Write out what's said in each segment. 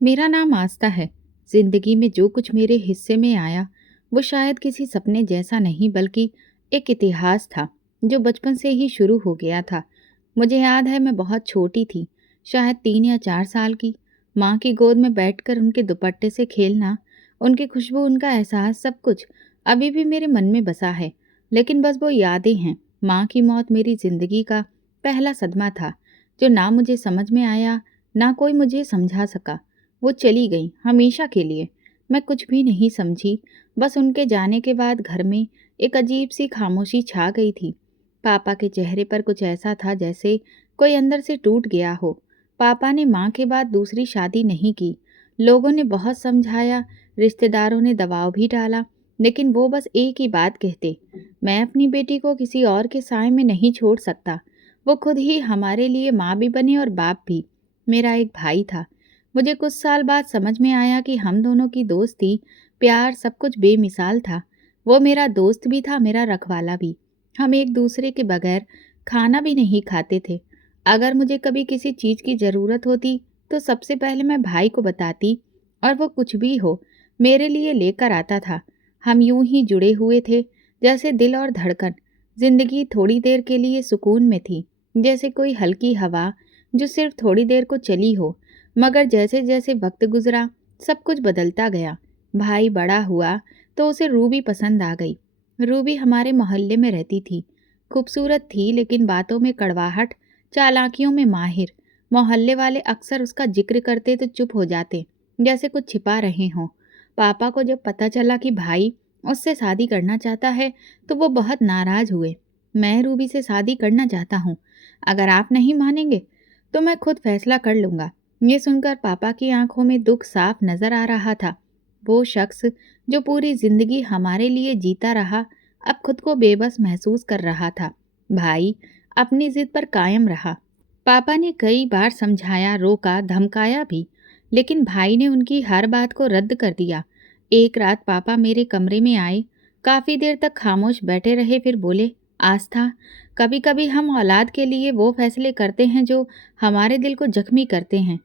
मेरा नाम आस्था है। जिंदगी में जो कुछ मेरे हिस्से में आया वो शायद किसी सपने जैसा नहीं बल्कि एक इतिहास था जो बचपन से ही शुरू हो गया था। मुझे याद है मैं बहुत छोटी थी, शायद 3 या 4 साल की। माँ की गोद में बैठकर उनके दुपट्टे से खेलना, उनकी खुशबू, उनका एहसास, सब कुछ अभी भी मेरे मन में बसा है। लेकिन बस वो यादें हैं। माँ की मौत मेरी जिंदगी का पहला सदमा था, जो ना मुझे समझ में आया, ना कोई मुझे समझा सका। वो चली गई हमेशा के लिए। मैं कुछ भी नहीं समझी। बस उनके जाने के बाद घर में एक अजीब सी खामोशी छा गई थी। पापा के चेहरे पर कुछ ऐसा था जैसे कोई अंदर से टूट गया हो। पापा ने माँ के बाद दूसरी शादी नहीं की। लोगों ने बहुत समझाया, रिश्तेदारों ने दबाव भी डाला, लेकिन वो बस एक ही बात कहते, मैं अपनी बेटी को किसी और के साए में नहीं छोड़ सकता। वो खुद ही हमारे लिए माँ भी बने और बाप भी। मेरा एक भाई था। मुझे कुछ साल बाद समझ में आया कि हम दोनों की दोस्ती, प्यार, सब कुछ बेमिसाल था। वो मेरा दोस्त भी था, मेरा रखवाला भी। हम एक दूसरे के बगैर खाना भी नहीं खाते थे। अगर मुझे कभी किसी चीज़ की ज़रूरत होती तो सबसे पहले मैं भाई को बताती, और वो कुछ भी हो मेरे लिए लेकर आता था। हम यूं ही जुड़े हुए थे जैसे दिल और धड़कन। जिंदगी थोड़ी देर के लिए सुकून में थी, जैसे कोई हल्की हवा जो सिर्फ थोड़ी देर को चली हो। मगर जैसे जैसे वक्त गुजरा सब कुछ बदलता गया। भाई बड़ा हुआ तो उसे रूबी पसंद आ गई। रूबी हमारे मोहल्ले में रहती थी। खूबसूरत थी लेकिन बातों में कड़वाहट, चालाकियों में माहिर। मोहल्ले वाले अक्सर उसका जिक्र करते तो चुप हो जाते, जैसे कुछ छिपा रहे हों। पापा को जब पता चला कि भाई उससे शादी करना चाहता है तो वो बहुत नाराज हुए। मैं रूबी से शादी करना चाहता हूँ, अगर आप नहीं मानेंगे तो मैं खुद फैसला कर लूँगा। ये सुनकर पापा की आंखों में दुख साफ नजर आ रहा था। वो शख्स जो पूरी जिंदगी हमारे लिए जीता रहा, अब खुद को बेबस महसूस कर रहा था। भाई अपनी जिद पर कायम रहा। पापा ने कई बार समझाया, रोका, धमकाया भी, लेकिन भाई ने उनकी हर बात को रद्द कर दिया। एक रात पापा मेरे कमरे में आए, काफी देर तक खामोश बैठे रहे, फिर बोले, आस्था, कभी कभी हम औलाद के लिए वो फैसले करते हैं जो हमारे दिल को जख्मी करते हैं,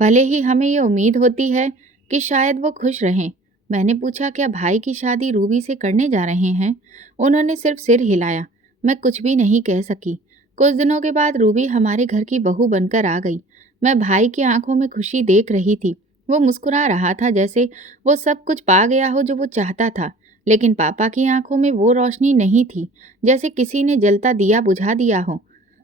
भले ही हमें ये उम्मीद होती है कि शायद वो खुश रहें। मैंने पूछा, क्या भाई की शादी रूबी से करने जा रहे हैं? उन्होंने सिर्फ सिर हिलाया। मैं कुछ भी नहीं कह सकी। कुछ दिनों के बाद रूबी हमारे घर की बहू बनकर आ गई। मैं भाई की आंखों में खुशी देख रही थी। वो मुस्कुरा रहा था जैसे वो सब कुछ पा गया हो जो वो चाहता था। लेकिन पापा की आंखों में वो रोशनी नहीं थी, जैसे किसी ने जलता दिया बुझा दिया हो।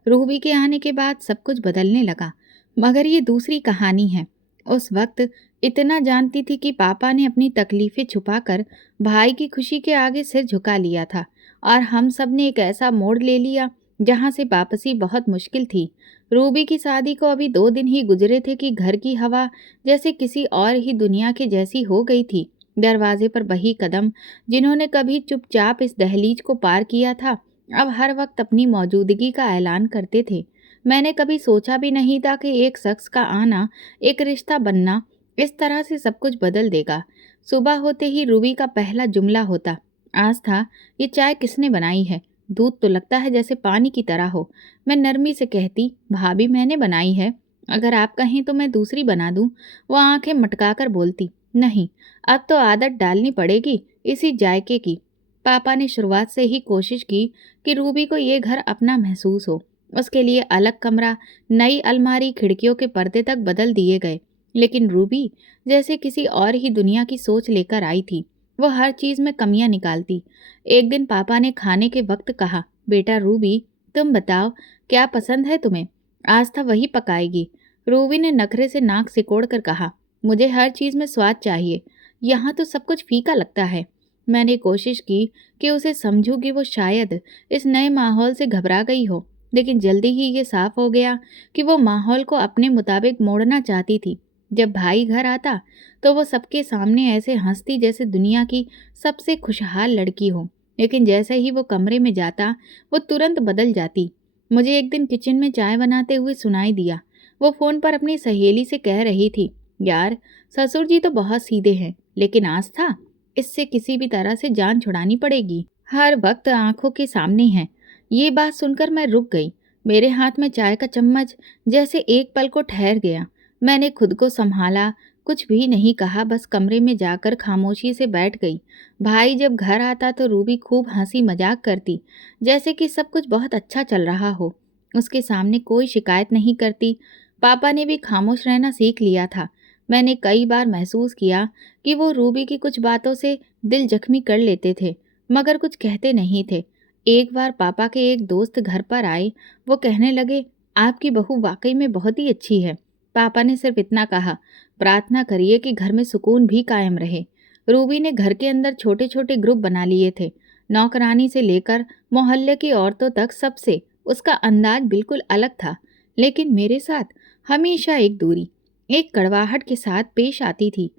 रूबी के आने के बाद सब कुछ बदलने लगा। मगर ये दूसरी कहानी है। उस वक्त इतना जानती थी कि पापा ने अपनी तकलीफें छुपाकर भाई की खुशी के आगे सिर झुका लिया था, और हम सब ने एक ऐसा मोड़ ले लिया जहां से वापसी बहुत मुश्किल थी। रूबी की शादी को अभी 2 दिन ही गुजरे थे कि घर की हवा जैसे किसी और ही दुनिया के जैसी हो गई थी। दरवाजे पर वही कदम जिन्होंने कभी चुपचाप इस दहलीज को पार किया था, अब हर वक्त अपनी मौजूदगी का ऐलान करते थे। मैंने कभी सोचा भी नहीं था कि एक शख्स का आना, एक रिश्ता बनना, इस तरह से सब कुछ बदल देगा। सुबह होते ही रूबी का पहला जुमला होता, आस्था, ये चाय किसने बनाई है? दूध तो लगता है जैसे पानी की तरह हो। मैं नरमी से कहती, भाभी मैंने बनाई है, अगर आप कहें तो मैं दूसरी बना दूं। वो आंखें मटकाकर बोलती, नहीं, अब तो आदत डालनी पड़ेगी इसी जायके की। पापा ने शुरुआत से ही कोशिश की कि रूबी को ये घर अपना महसूस हो। उसके लिए अलग कमरा, नई अलमारी, खिड़कियों के पर्दे तक बदल दिए गए। लेकिन रूबी जैसे किसी और ही दुनिया की सोच लेकर आई थी। वो हर चीज में कमियां निकालती। एक दिन पापा ने खाने के वक्त कहा, बेटा रूबी, तुम बताओ क्या पसंद है तुम्हें? आस्था वही पकाएगी। रूबी ने नखरे से नाक सिकोड़ कर कहा, मुझे हर चीज में स्वाद चाहिए, यहाँ तो सब कुछ फीका लगता है। मैंने कोशिश की कि उसे समझूं कि वो शायद इस नए माहौल से घबरा गई हो, लेकिन जल्दी ही ये साफ हो गया कि वो माहौल को अपने मुताबिक मोड़ना चाहती थी। जब भाई घर आता तो वो सबके सामने ऐसे हंसती जैसे दुनिया की सबसे खुशहाल लड़की हो, लेकिन जैसे ही वो कमरे में जाता वो तुरंत बदल जाती। मुझे एक दिन किचन में चाय बनाते हुए सुनाई दिया। वो फोन पर अपनी सहेली से कह रही थी, यार ससुर जी तो बहुत सीधे हैं, लेकिन आस्था, इससे किसी भी तरह से जान छुड़ानी पड़ेगी, हर वक्त आंखों के सामने है। ये बात सुनकर मैं रुक गई। मेरे हाथ में चाय का चम्मच जैसे एक पल को ठहर गया। मैंने खुद को संभाला, कुछ भी नहीं कहा, बस कमरे में जाकर खामोशी से बैठ गई। भाई जब घर आता तो रूबी खूब हंसी मजाक करती, जैसे कि सब कुछ बहुत अच्छा चल रहा हो। उसके सामने कोई शिकायत नहीं करती। पापा ने भी खामोश रहना सीख लिया था। मैंने कई बार महसूस किया कि वो रूबी की कुछ बातों से दिल जख्मी कर लेते थे, मगर कुछ कहते नहीं थे। एक बार पापा के एक दोस्त घर पर आए। वो कहने लगे, आपकी बहू वाकई में बहुत ही अच्छी है। पापा ने सिर्फ इतना कहा, प्रार्थना करिए कि घर में सुकून भी कायम रहे। रूबी ने घर के अंदर छोटे छोटे ग्रुप बना लिए थे। नौकरानी से लेकर मोहल्ले की औरतों तक सबसे उसका अंदाज बिल्कुल अलग था। लेकिन मेरे साथ हमेशा एक दूरी, एक कड़वाहट के साथ पेश आती थी।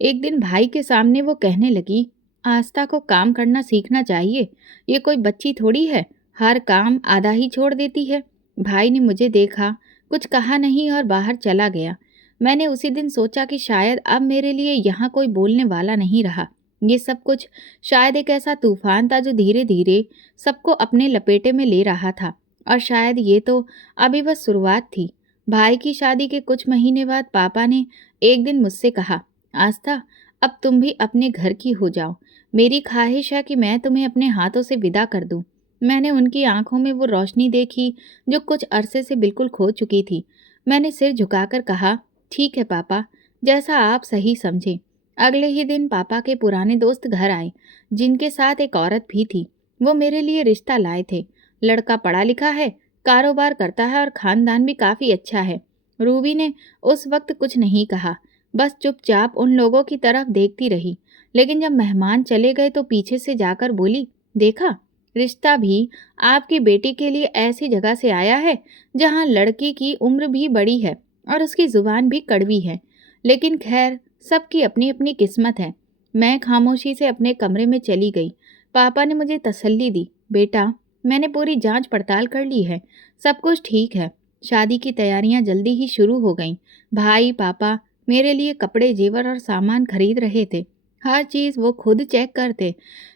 एक दिन भाई के सामने वो कहने लगी, आस्था को काम करना सीखना चाहिए। ये कोई बच्ची थोड़ी है, हर काम आधा ही छोड़ देती है। भाई ने मुझे देखा, कुछ कहा नहीं और बाहर चला गया। मैंने उसी दिन सोचा कि शायद अब मेरे लिए यहाँ कोई बोलने वाला नहीं रहा। ये सब कुछ शायद एक ऐसा तूफान था जो धीरे धीरे सबको अपने लपेटे में ले रहा था। और शायद ये तो अभी बस शुरुआत थी। भाई की शादी के कुछ महीने बाद पापा ने एक दिन मुझसे कहा, आस्था, अब तुम भी अपने घर की हो जाओ। मेरी ख्वाहिश है कि मैं तुम्हें अपने हाथों से विदा कर दूं। मैंने उनकी आंखों में वो रोशनी देखी जो कुछ अरसे से बिल्कुल खो चुकी थी। मैंने सिर झुकाकर कहा, ठीक है पापा, जैसा आप सही समझे। अगले ही दिन पापा के पुराने दोस्त घर आए, जिनके साथ एक औरत भी थी। वो मेरे लिए रिश्ता लाए थे। लड़का पढ़ा लिखा है, कारोबार करता है और खानदान भी काफ़ी अच्छा है। रूबी ने उस वक्त कुछ नहीं कहा, बस चुपचाप उन लोगों की तरफ देखती रही। लेकिन जब मेहमान चले गए तो पीछे से जाकर बोली, देखा, रिश्ता भी आपकी बेटी के लिए ऐसी जगह से आया है जहां लड़की की उम्र भी बड़ी है और उसकी जुबान भी कड़वी है। लेकिन खैर, सबकी अपनी अपनी किस्मत है। मैं खामोशी से अपने कमरे में चली गई। पापा ने मुझे तसल्ली दी, बेटा, मैंने पूरी जांच पड़ताल कर ली है, सब कुछ ठीक है। शादी की तैयारियां जल्दी ही शुरू हो गईं। भाई पापा मेरे लिए कपड़े, जेवर और सामान खरीद रहे थे। हर चीज़ वो खुद चेक करते,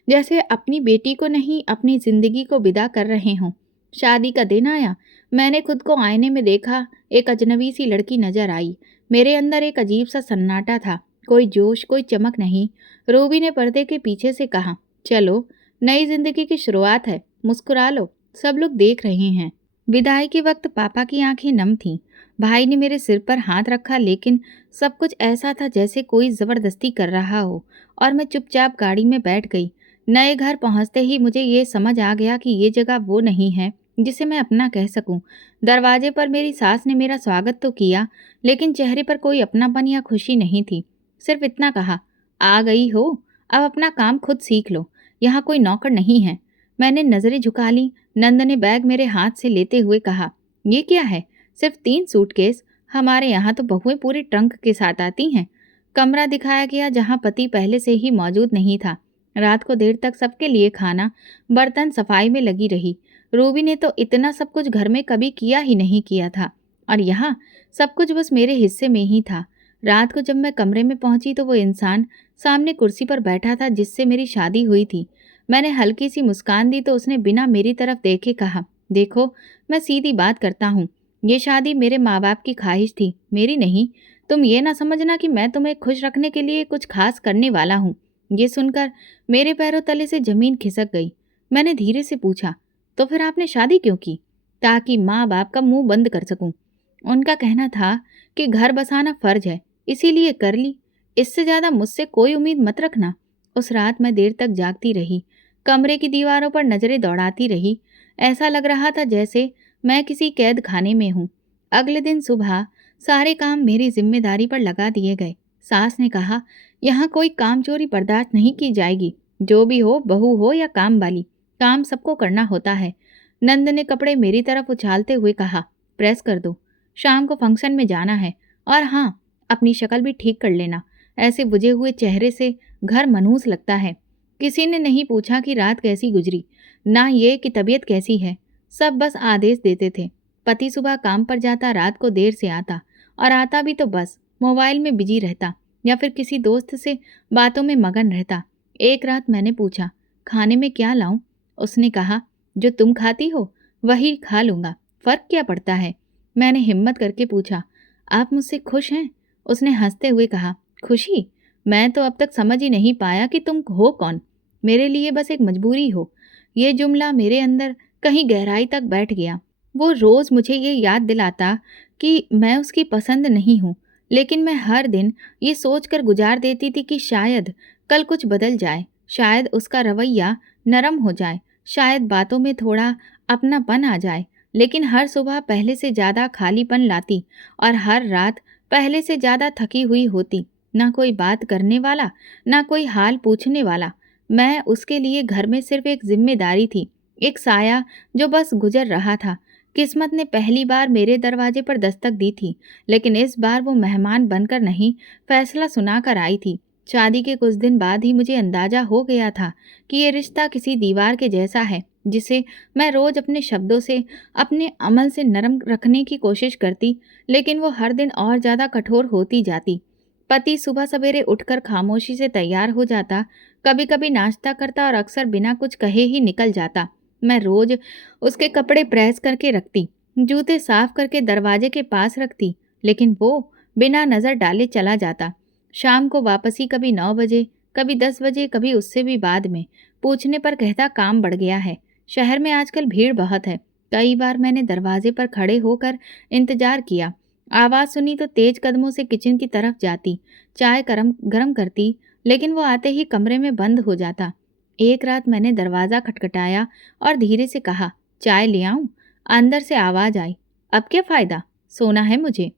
जैसे अपनी बेटी को नहीं, अपनी ज़िंदगी को विदा कर रहे हों। शादी का दिन आया। मैंने खुद को आईने में देखा। एक अजनबी सी लड़की नजर आई। मेरे अंदर एक अजीब सा सन्नाटा था, कोई जोश, कोई चमक नहीं। रूबी ने पर्दे के पीछे से कहा, चलो, नई जिंदगी की शुरुआत है, मुस्कुरा लो, सब लोग देख रहे हैं। विदाई के वक्त पापा की आंखें नम थीं। भाई ने मेरे सिर पर हाथ रखा, लेकिन सब कुछ ऐसा था जैसे कोई जबरदस्ती कर रहा हो, और मैं चुपचाप गाड़ी में बैठ गई। नए घर पहुंचते ही मुझे ये समझ आ गया कि ये जगह वो नहीं है जिसे मैं अपना कह सकूं। दरवाजे पर मेरी सास ने मेरा स्वागत तो किया, लेकिन चेहरे पर कोई अपनापन या खुशी नहीं थी। सिर्फ इतना कहा, आ गई हो, अब अपना काम खुद सीख लो, यहाँ कोई नौकर नहीं है। मैंने नजरें झुका ली। नंद ने बैग मेरे हाथ से लेते हुए कहा, ये क्या है? सिर्फ 3 सूटकेस? हमारे यहाँ तो बहुएं पूरे ट्रंक के साथ आती हैं। कमरा दिखाया गया जहाँ पति पहले से ही मौजूद नहीं था। रात को देर तक सबके लिए खाना, बर्तन सफाई में लगी रही। रूबी ने तो इतना सब कुछ घर में कभी किया ही नहीं किया था, और यहाँ सब कुछ बस मेरे हिस्से में ही था। रात को जब मैं कमरे में पहुंची तो वो इंसान सामने कुर्सी पर बैठा था जिससे मेरी शादी हुई थी। मैंने हल्की सी मुस्कान दी तो उसने बिना मेरी तरफ देखे कहा, देखो, मैं सीधी बात करता हूँ। ये शादी मेरे माँ बाप की ख्वाहिश थी, मेरी नहीं। तुम ये ना समझना कि मैं तुम्हें खुश रखने के लिए कुछ खास करने वाला हूँ। ये सुनकर मेरे पैरों तले से जमीन खिसक गई। मैंने धीरे से पूछा, तो फिर आपने शादी क्यों की? ताकि माँ बाप का मुंह बंद कर सकूं। उनका कहना था कि घर बसाना फर्ज है, इसीलिए कर ली। इससे ज़्यादा मुझसे कोई उम्मीद मत रखना। उस रात मैं देर तक जागती रही, कमरे की दीवारों पर नजरें दौड़ाती रही। ऐसा लग रहा था जैसे मैं किसी कैद खाने में हूँ। अगले दिन सुबह सारे काम मेरी जिम्मेदारी पर लगा दिए गए। सास ने कहा, यहाँ कोई काम चोरी बर्दाश्त नहीं की जाएगी। जो भी हो, बहू हो या काम वाली, काम सबको करना होता है। नंद ने कपड़े मेरी तरफ उछालते हुए कहा, प्रेस कर दो, शाम को फंक्शन में जाना है। और हाँ, अपनी शक्ल भी ठीक कर लेना, ऐसे बुझे हुए चेहरे से घर मनहूस लगता है। किसी ने नहीं पूछा कि रात कैसी गुजरी, ना ये कि तबीयत कैसी है। सब बस आदेश देते थे। पति सुबह काम पर जाता, रात को देर से आता, और आता भी तो बस मोबाइल में बिजी रहता या फिर किसी दोस्त से बातों में मगन रहता। एक रात मैंने पूछा, खाने में क्या लाऊं? उसने कहा, जो तुम खाती हो वही खा लूँगा, फ़र्क क्या पड़ता है? मैंने हिम्मत करके पूछा, आप मुझसे खुश हैं? उसने हंसते हुए कहा, खुशी? मैं तो अब तक समझ ही नहीं पाया कि तुम हो कौन? मेरे लिए बस एक मजबूरी हो। ये जुमला मेरे अंदर कहीं गहराई तक बैठ गया। वो रोज़ मुझे ये याद दिलाता कि मैं उसकी पसंद नहीं हूँ, लेकिन मैं हर दिन ये सोचकर गुजार देती थी कि शायद कल कुछ बदल जाए, शायद उसका रवैया नरम हो जाए, शायद बातों में थोड़ा अपनापन आ जाए। लेकिन हर सुबह पहले से ज़्यादा खालीपन लाती और हर रात पहले से ज़्यादा थकी हुई होती। ना कोई बात करने वाला, ना कोई हाल पूछने वाला। मैं उसके लिए घर में सिर्फ एक जिम्मेदारी थी, एक साया जो बस गुजर रहा था। किस्मत ने पहली बार मेरे दरवाजे पर दस्तक दी थी, लेकिन इस बार वो मेहमान बनकर नहीं, फैसला सुनाकर आई थी। शादी के कुछ दिन बाद ही मुझे अंदाजा हो गया था कि ये रिश्ता किसी दीवार के जैसा है, जिसे मैं रोज अपने शब्दों से, अपने अमल से नरम रखने की कोशिश करती, लेकिन वो हर दिन और ज़्यादा कठोर होती जाती। पति सुबह सवेरे उठकर खामोशी से तैयार हो जाता, कभी कभी नाश्ता करता और अक्सर बिना कुछ कहे ही निकल जाता। मैं रोज उसके कपड़े प्रेस करके रखती, जूते साफ करके दरवाजे के पास रखती, लेकिन वो बिना नज़र डाले चला जाता। शाम को वापसी कभी 9 बजे, कभी 10 बजे, कभी उससे भी बाद में। पूछने पर कहता काम बढ़ गया है, शहर में आजकल भीड़ बहुत है। कई बार मैंने दरवाजे पर खड़े होकर इंतजार किया। आवाज़ सुनी तो तेज कदमों से किचन की तरफ जाती, चाय गरम गरम करती, लेकिन वो आते ही कमरे में बंद हो जाता। एक रात मैंने दरवाज़ा खटखटाया और धीरे से कहा, चाय ले आऊं? अंदर से आवाज़ आई, अब क्या फ़ायदा, सोना है मुझे।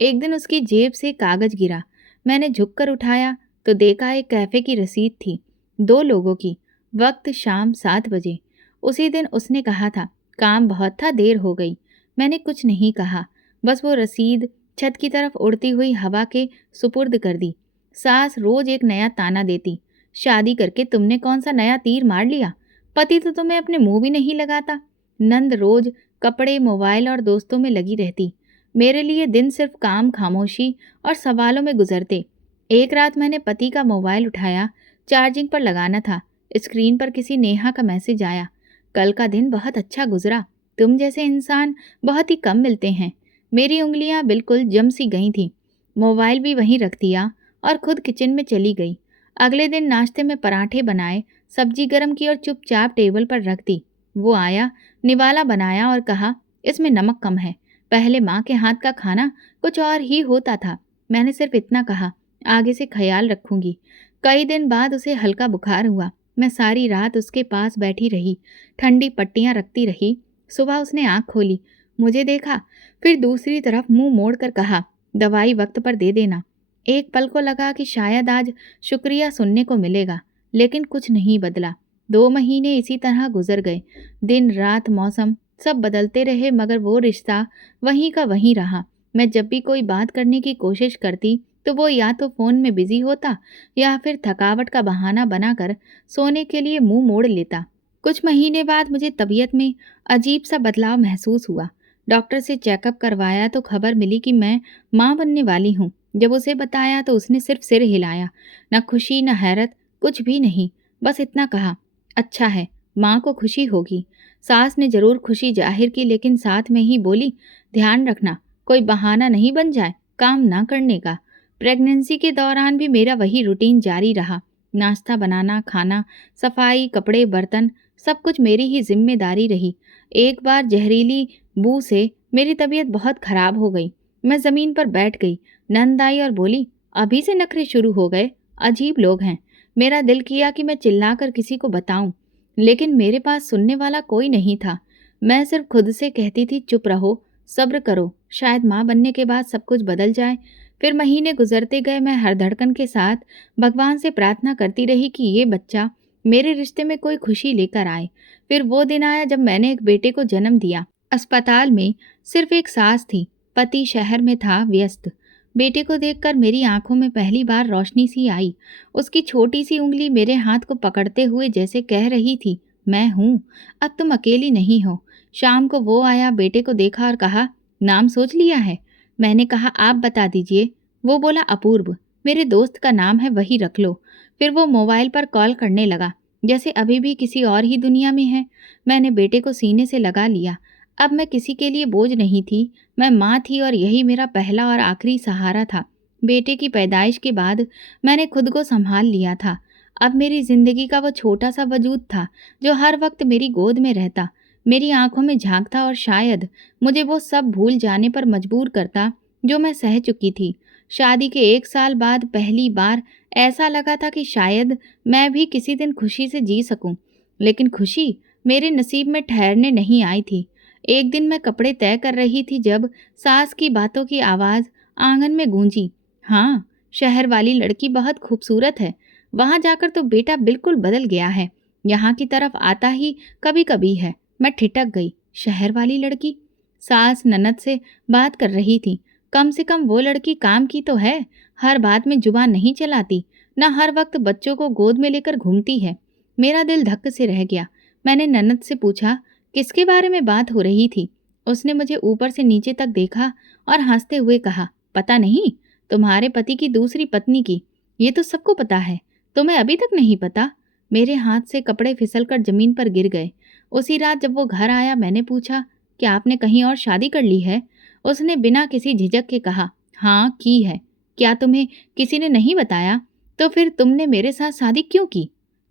एक दिन उसकी जेब से कागज़ गिरा। मैंने झुककर उठाया तो देखा एक कैफ़े की रसीद थी, 2 लोगों की, वक्त शाम 7 बजे। उसी दिन उसने कहा था, काम बहुत था, देर हो गई। मैंने कुछ नहीं कहा, बस वो रसीद छत की तरफ उड़ती हुई हवा के सुपुर्द कर दी। सास रोज एक नया ताना देती, शादी करके तुमने कौन सा नया तीर मार लिया, पति तो तुम्हें अपने मुंह भी नहीं लगाता। नंद रोज कपड़े, मोबाइल और दोस्तों में लगी रहती। मेरे लिए दिन सिर्फ काम, खामोशी और सवालों में गुजरते। एक रात मैंने पति का मोबाइल उठाया, चार्जिंग पर लगाना था। स्क्रीन पर किसी नेहा का मैसेज आया, कल का दिन बहुत अच्छा गुजरा, तुम जैसे इंसान बहुत ही कम मिलते हैं। मेरी उंगलियां बिल्कुल जम सी गई थीं। मोबाइल भी वहीं रख दिया और खुद किचन में चली गई। अगले दिन नाश्ते में पराठे बनाए, सब्जी गरम की और चुपचाप टेबल पर रख दी। वो आया, निवाला बनाया और कहा, इसमें नमक कम है। पहले माँ के हाथ का खाना कुछ और ही होता था। मैंने सिर्फ इतना कहा, आगे से ख्याल रखूंगी। कई दिन बाद उसे हल्का बुखार हुआ। मैं सारी रात उसके पास बैठी रही, ठंडी पट्टियाँ रखती रही। सुबह उसने आँख खोली, मुझे देखा, फिर दूसरी तरफ मुंह मोड़कर कहा, दवाई वक्त पर दे देना। एक पल को लगा कि शायद आज शुक्रिया सुनने को मिलेगा, लेकिन कुछ नहीं बदला। 2 महीने इसी तरह गुजर गए। दिन रात, मौसम सब बदलते रहे, मगर वो रिश्ता वहीं का वहीं रहा। मैं जब भी कोई बात करने की कोशिश करती तो वो या तो फ़ोन में बिजी होता या फिर थकावट का बहाना बनाकर सोने के लिए मुंह मोड़ लेता। कुछ महीने बाद मुझे तबीयत में अजीब सा बदलाव महसूस हुआ। डॉक्टर से चेकअप करवाया तो खबर मिली कि मैं माँ बनने वाली हूँ। जब उसे बताया तो उसने सिर्फ सिर हिलाया, न खुशी न हैरत, कुछ भी नहीं। बस इतना कहा, अच्छा है, माँ को खुशी होगी। सास ने जरूर खुशी जाहिर की, लेकिन साथ में ही बोली, ध्यान रखना कोई बहाना नहीं बन जाए काम ना करने का। प्रेगनेंसी के दौरान भी मेरा वही रूटीन जारी रहा। नाश्ता बनाना, खाना, सफाई, कपड़े, बर्तन, सब कुछ मेरी ही जिम्मेदारी रही। एक बार जहरीली बू से मेरी तबीयत बहुत खराब हो गई। मैं ज़मीन पर बैठ गई। नंद आई और बोली, अभी से नखरे शुरू हो गए, अजीब लोग हैं। मेरा दिल किया कि मैं चिल्लाकर किसी को बताऊं, लेकिन मेरे पास सुनने वाला कोई नहीं था। मैं सिर्फ खुद से कहती थी, चुप रहो, सब्र करो, शायद माँ बनने के बाद सब कुछ बदल जाए। फिर महीने गुजरते गए। मैं हर धड़कन के साथ भगवान से प्रार्थना करती रही कि ये बच्चा मेरे रिश्ते में कोई खुशी लेकर आए। फिर वो दिन आया जब मैंने एक बेटे को जन्म दिया। अस्पताल में सिर्फ एक सास थी, पति शहर में था व्यस्त। बेटे को देखकर मेरी आंखों में पहली बार रोशनी सी आई। उसकी छोटी सी उंगली मेरे हाथ को पकड़ते हुए जैसे कह रही थी, मैं हूँ, अब तुम अकेली नहीं हो। शाम को वो आया, बेटे को देखा और कहा, नाम सोच लिया है? मैंने कहा, आप बता दीजिए। वो बोला, अपूर्व, मेरे दोस्त का नाम है, वही रख लो। फिर वो मोबाइल पर कॉल करने लगा, जैसे अभी भी किसी और ही दुनिया में है। मैंने बेटे को सीने से लगा लिया। अब मैं किसी के लिए बोझ नहीं थी, मैं माँ थी और यही मेरा पहला और आखिरी सहारा था। बेटे की पैदाइश के बाद मैंने खुद को संभाल लिया था। अब मेरी जिंदगी का वो छोटा सा वजूद था जो हर वक्त मेरी गोद में रहता, मेरी आंखों में झांकता और शायद मुझे वो सब भूल जाने पर मजबूर करता जो मैं सह चुकी थी। शादी के 1 साल बाद पहली बार ऐसा लगा था कि शायद मैं भी किसी दिन खुशी से जी सकूं, लेकिन खुशी मेरे नसीब में ठहरने नहीं आई थी। एक दिन मैं कपड़े तय कर रही थी जब सास की बातों की आवाज़ आंगन में गूंजी। हाँ, शहर वाली लड़की बहुत खूबसूरत है। वहां जाकर तो बेटा बिल्कुल बदल गया है। यहाँ की तरफ आता ही कभी कभी है। मैं ठिठक गई। शहर वाली लड़की? सास ननद से बात कर रही थी। कम से कम वो लड़की काम की तो है, हर बात में जुबान नहीं चलाती, न हर वक्त बच्चों को गोद में लेकर घूमती है। मेरा दिल धक्क से रह गया। मैंने ननद से पूछा, किसके बारे में बात हो रही थी? उसने मुझे ऊपर से नीचे तक देखा और हंसते हुए कहा, पता नहीं, तुम्हारे पति की दूसरी पत्नी की। ये तो सबको पता है, तुम्हें अभी तक नहीं पता? मेरे हाथ से कपड़े फिसलकर जमीन पर गिर गए। उसी रात जब वो घर आया मैंने पूछा, क्या आपने कहीं और शादी कर ली है? उसने बिना किसी झिझक के कहा, हाँ की है। क्या तुम्हें किसी ने नहीं बताया? तो फिर तुमने मेरे साथ शादी क्यों की?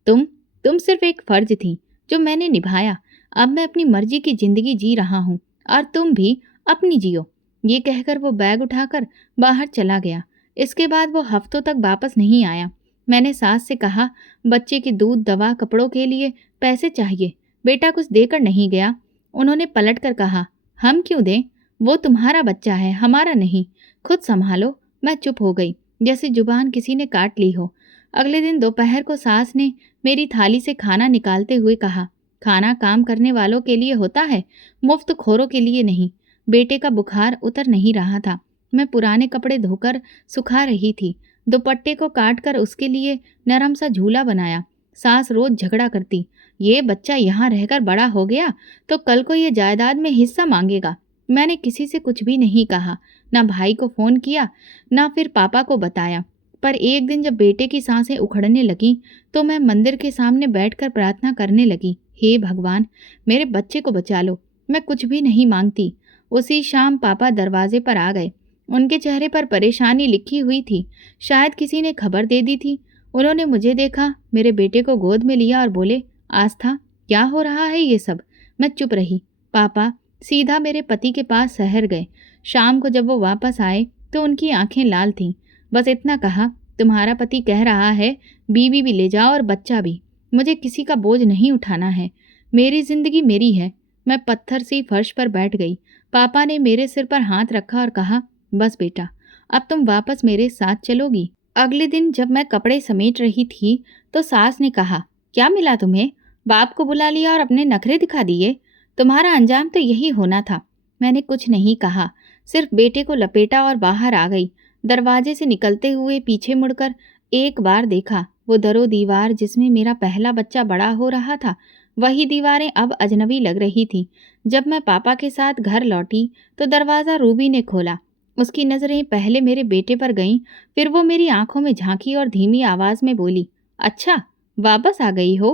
तुम तुम सिर्फ एक फर्ज थी जो मैंने निभाया। अब मैं अपनी मर्जी की जिंदगी जी रहा हूँ और तुम भी अपनी जियो। ये कहकर वो बैग उठाकर बाहर चला गया। इसके बाद वो हफ्तों तक वापस नहीं आया। मैंने सास से कहा, बच्चे के दूध, दवा, कपड़ों के लिए पैसे चाहिए। बेटा कुछ देकर नहीं गया। उन्होंने पलट कर कहा, हम क्यों दें? वो तुम्हारा बच्चा है, हमारा नहीं। खुद संभालो। मैं चुप हो गई, जैसे जुबान किसी ने काट ली हो। अगले दिन दोपहर को सास ने मेरी थाली से खाना निकालते हुए कहा, खाना काम करने वालों के लिए होता है, मुफ्त खोरों के लिए नहीं। बेटे का बुखार उतर नहीं रहा था। मैं पुराने कपड़े धोकर सुखा रही थी। दुपट्टे को काट कर उसके लिए नरम सा झूला बनाया। सास रोज झगड़ा करती, ये बच्चा यहाँ रहकर बड़ा हो गया तो कल को ये जायदाद में हिस्सा मांगेगा। मैंने किसी से कुछ भी नहीं कहा, ना भाई को फोन किया, ना फिर पापा को बताया। पर एक दिन जब बेटे की सांसें उखड़ने लगी तो मैं मंदिर के सामने बैठकर प्रार्थना करने लगी, हे भगवान, मेरे बच्चे को बचा लो। मैं कुछ भी नहीं मांगती। उसी शाम पापा दरवाजे पर आ गए। उनके चेहरे पर परेशानी लिखी हुई थी। शायद किसी ने खबर दे दी थी। उन्होंने मुझे देखा, मेरे बेटे को गोद में लिया और बोले, आस्था, क्या हो रहा है ये सब? मैं चुप रही। पापा सीधा मेरे पति के पास शहर गए। शाम को जब वो वापस आए तो उनकी आंखें लाल थीं। बस इतना कहा, तुम्हारा पति कह रहा है बीवी भी ले जाओ और बच्चा भी। मुझे किसी का बोझ नहीं उठाना है। मेरी जिंदगी मेरी है। मैं पत्थर सी फर्श पर बैठ गई। पापा ने मेरे सिर पर हाथ रखा और कहा, बस बेटा, अब तुम वापस मेरे साथ चलोगी। अगले दिन जब मैं कपड़े समेट रही थी तो सास ने कहा, क्या मिला तुम्हें? बाप को बुला लिया और अपने नखरे दिखा दिए। तुम्हारा अंजाम तो यही होना था। मैंने कुछ नहीं कहा, सिर्फ बेटे को लपेटा और बाहर आ गई। दरवाजे से निकलते हुए पीछे मुड़कर एक बार देखा। वो दरो दीवार जिसमें मेरा पहला बच्चा बड़ा हो रहा था, वही दीवारें अब अजनबी लग रही थी। जब मैं पापा के साथ घर लौटी तो दरवाज़ा रूबी ने खोला। उसकी नज़रें पहले मेरे बेटे पर गईं, फिर वो मेरी आंखों में झांकी और धीमी आवाज़ में बोली, अच्छा, वापस आ गई हो?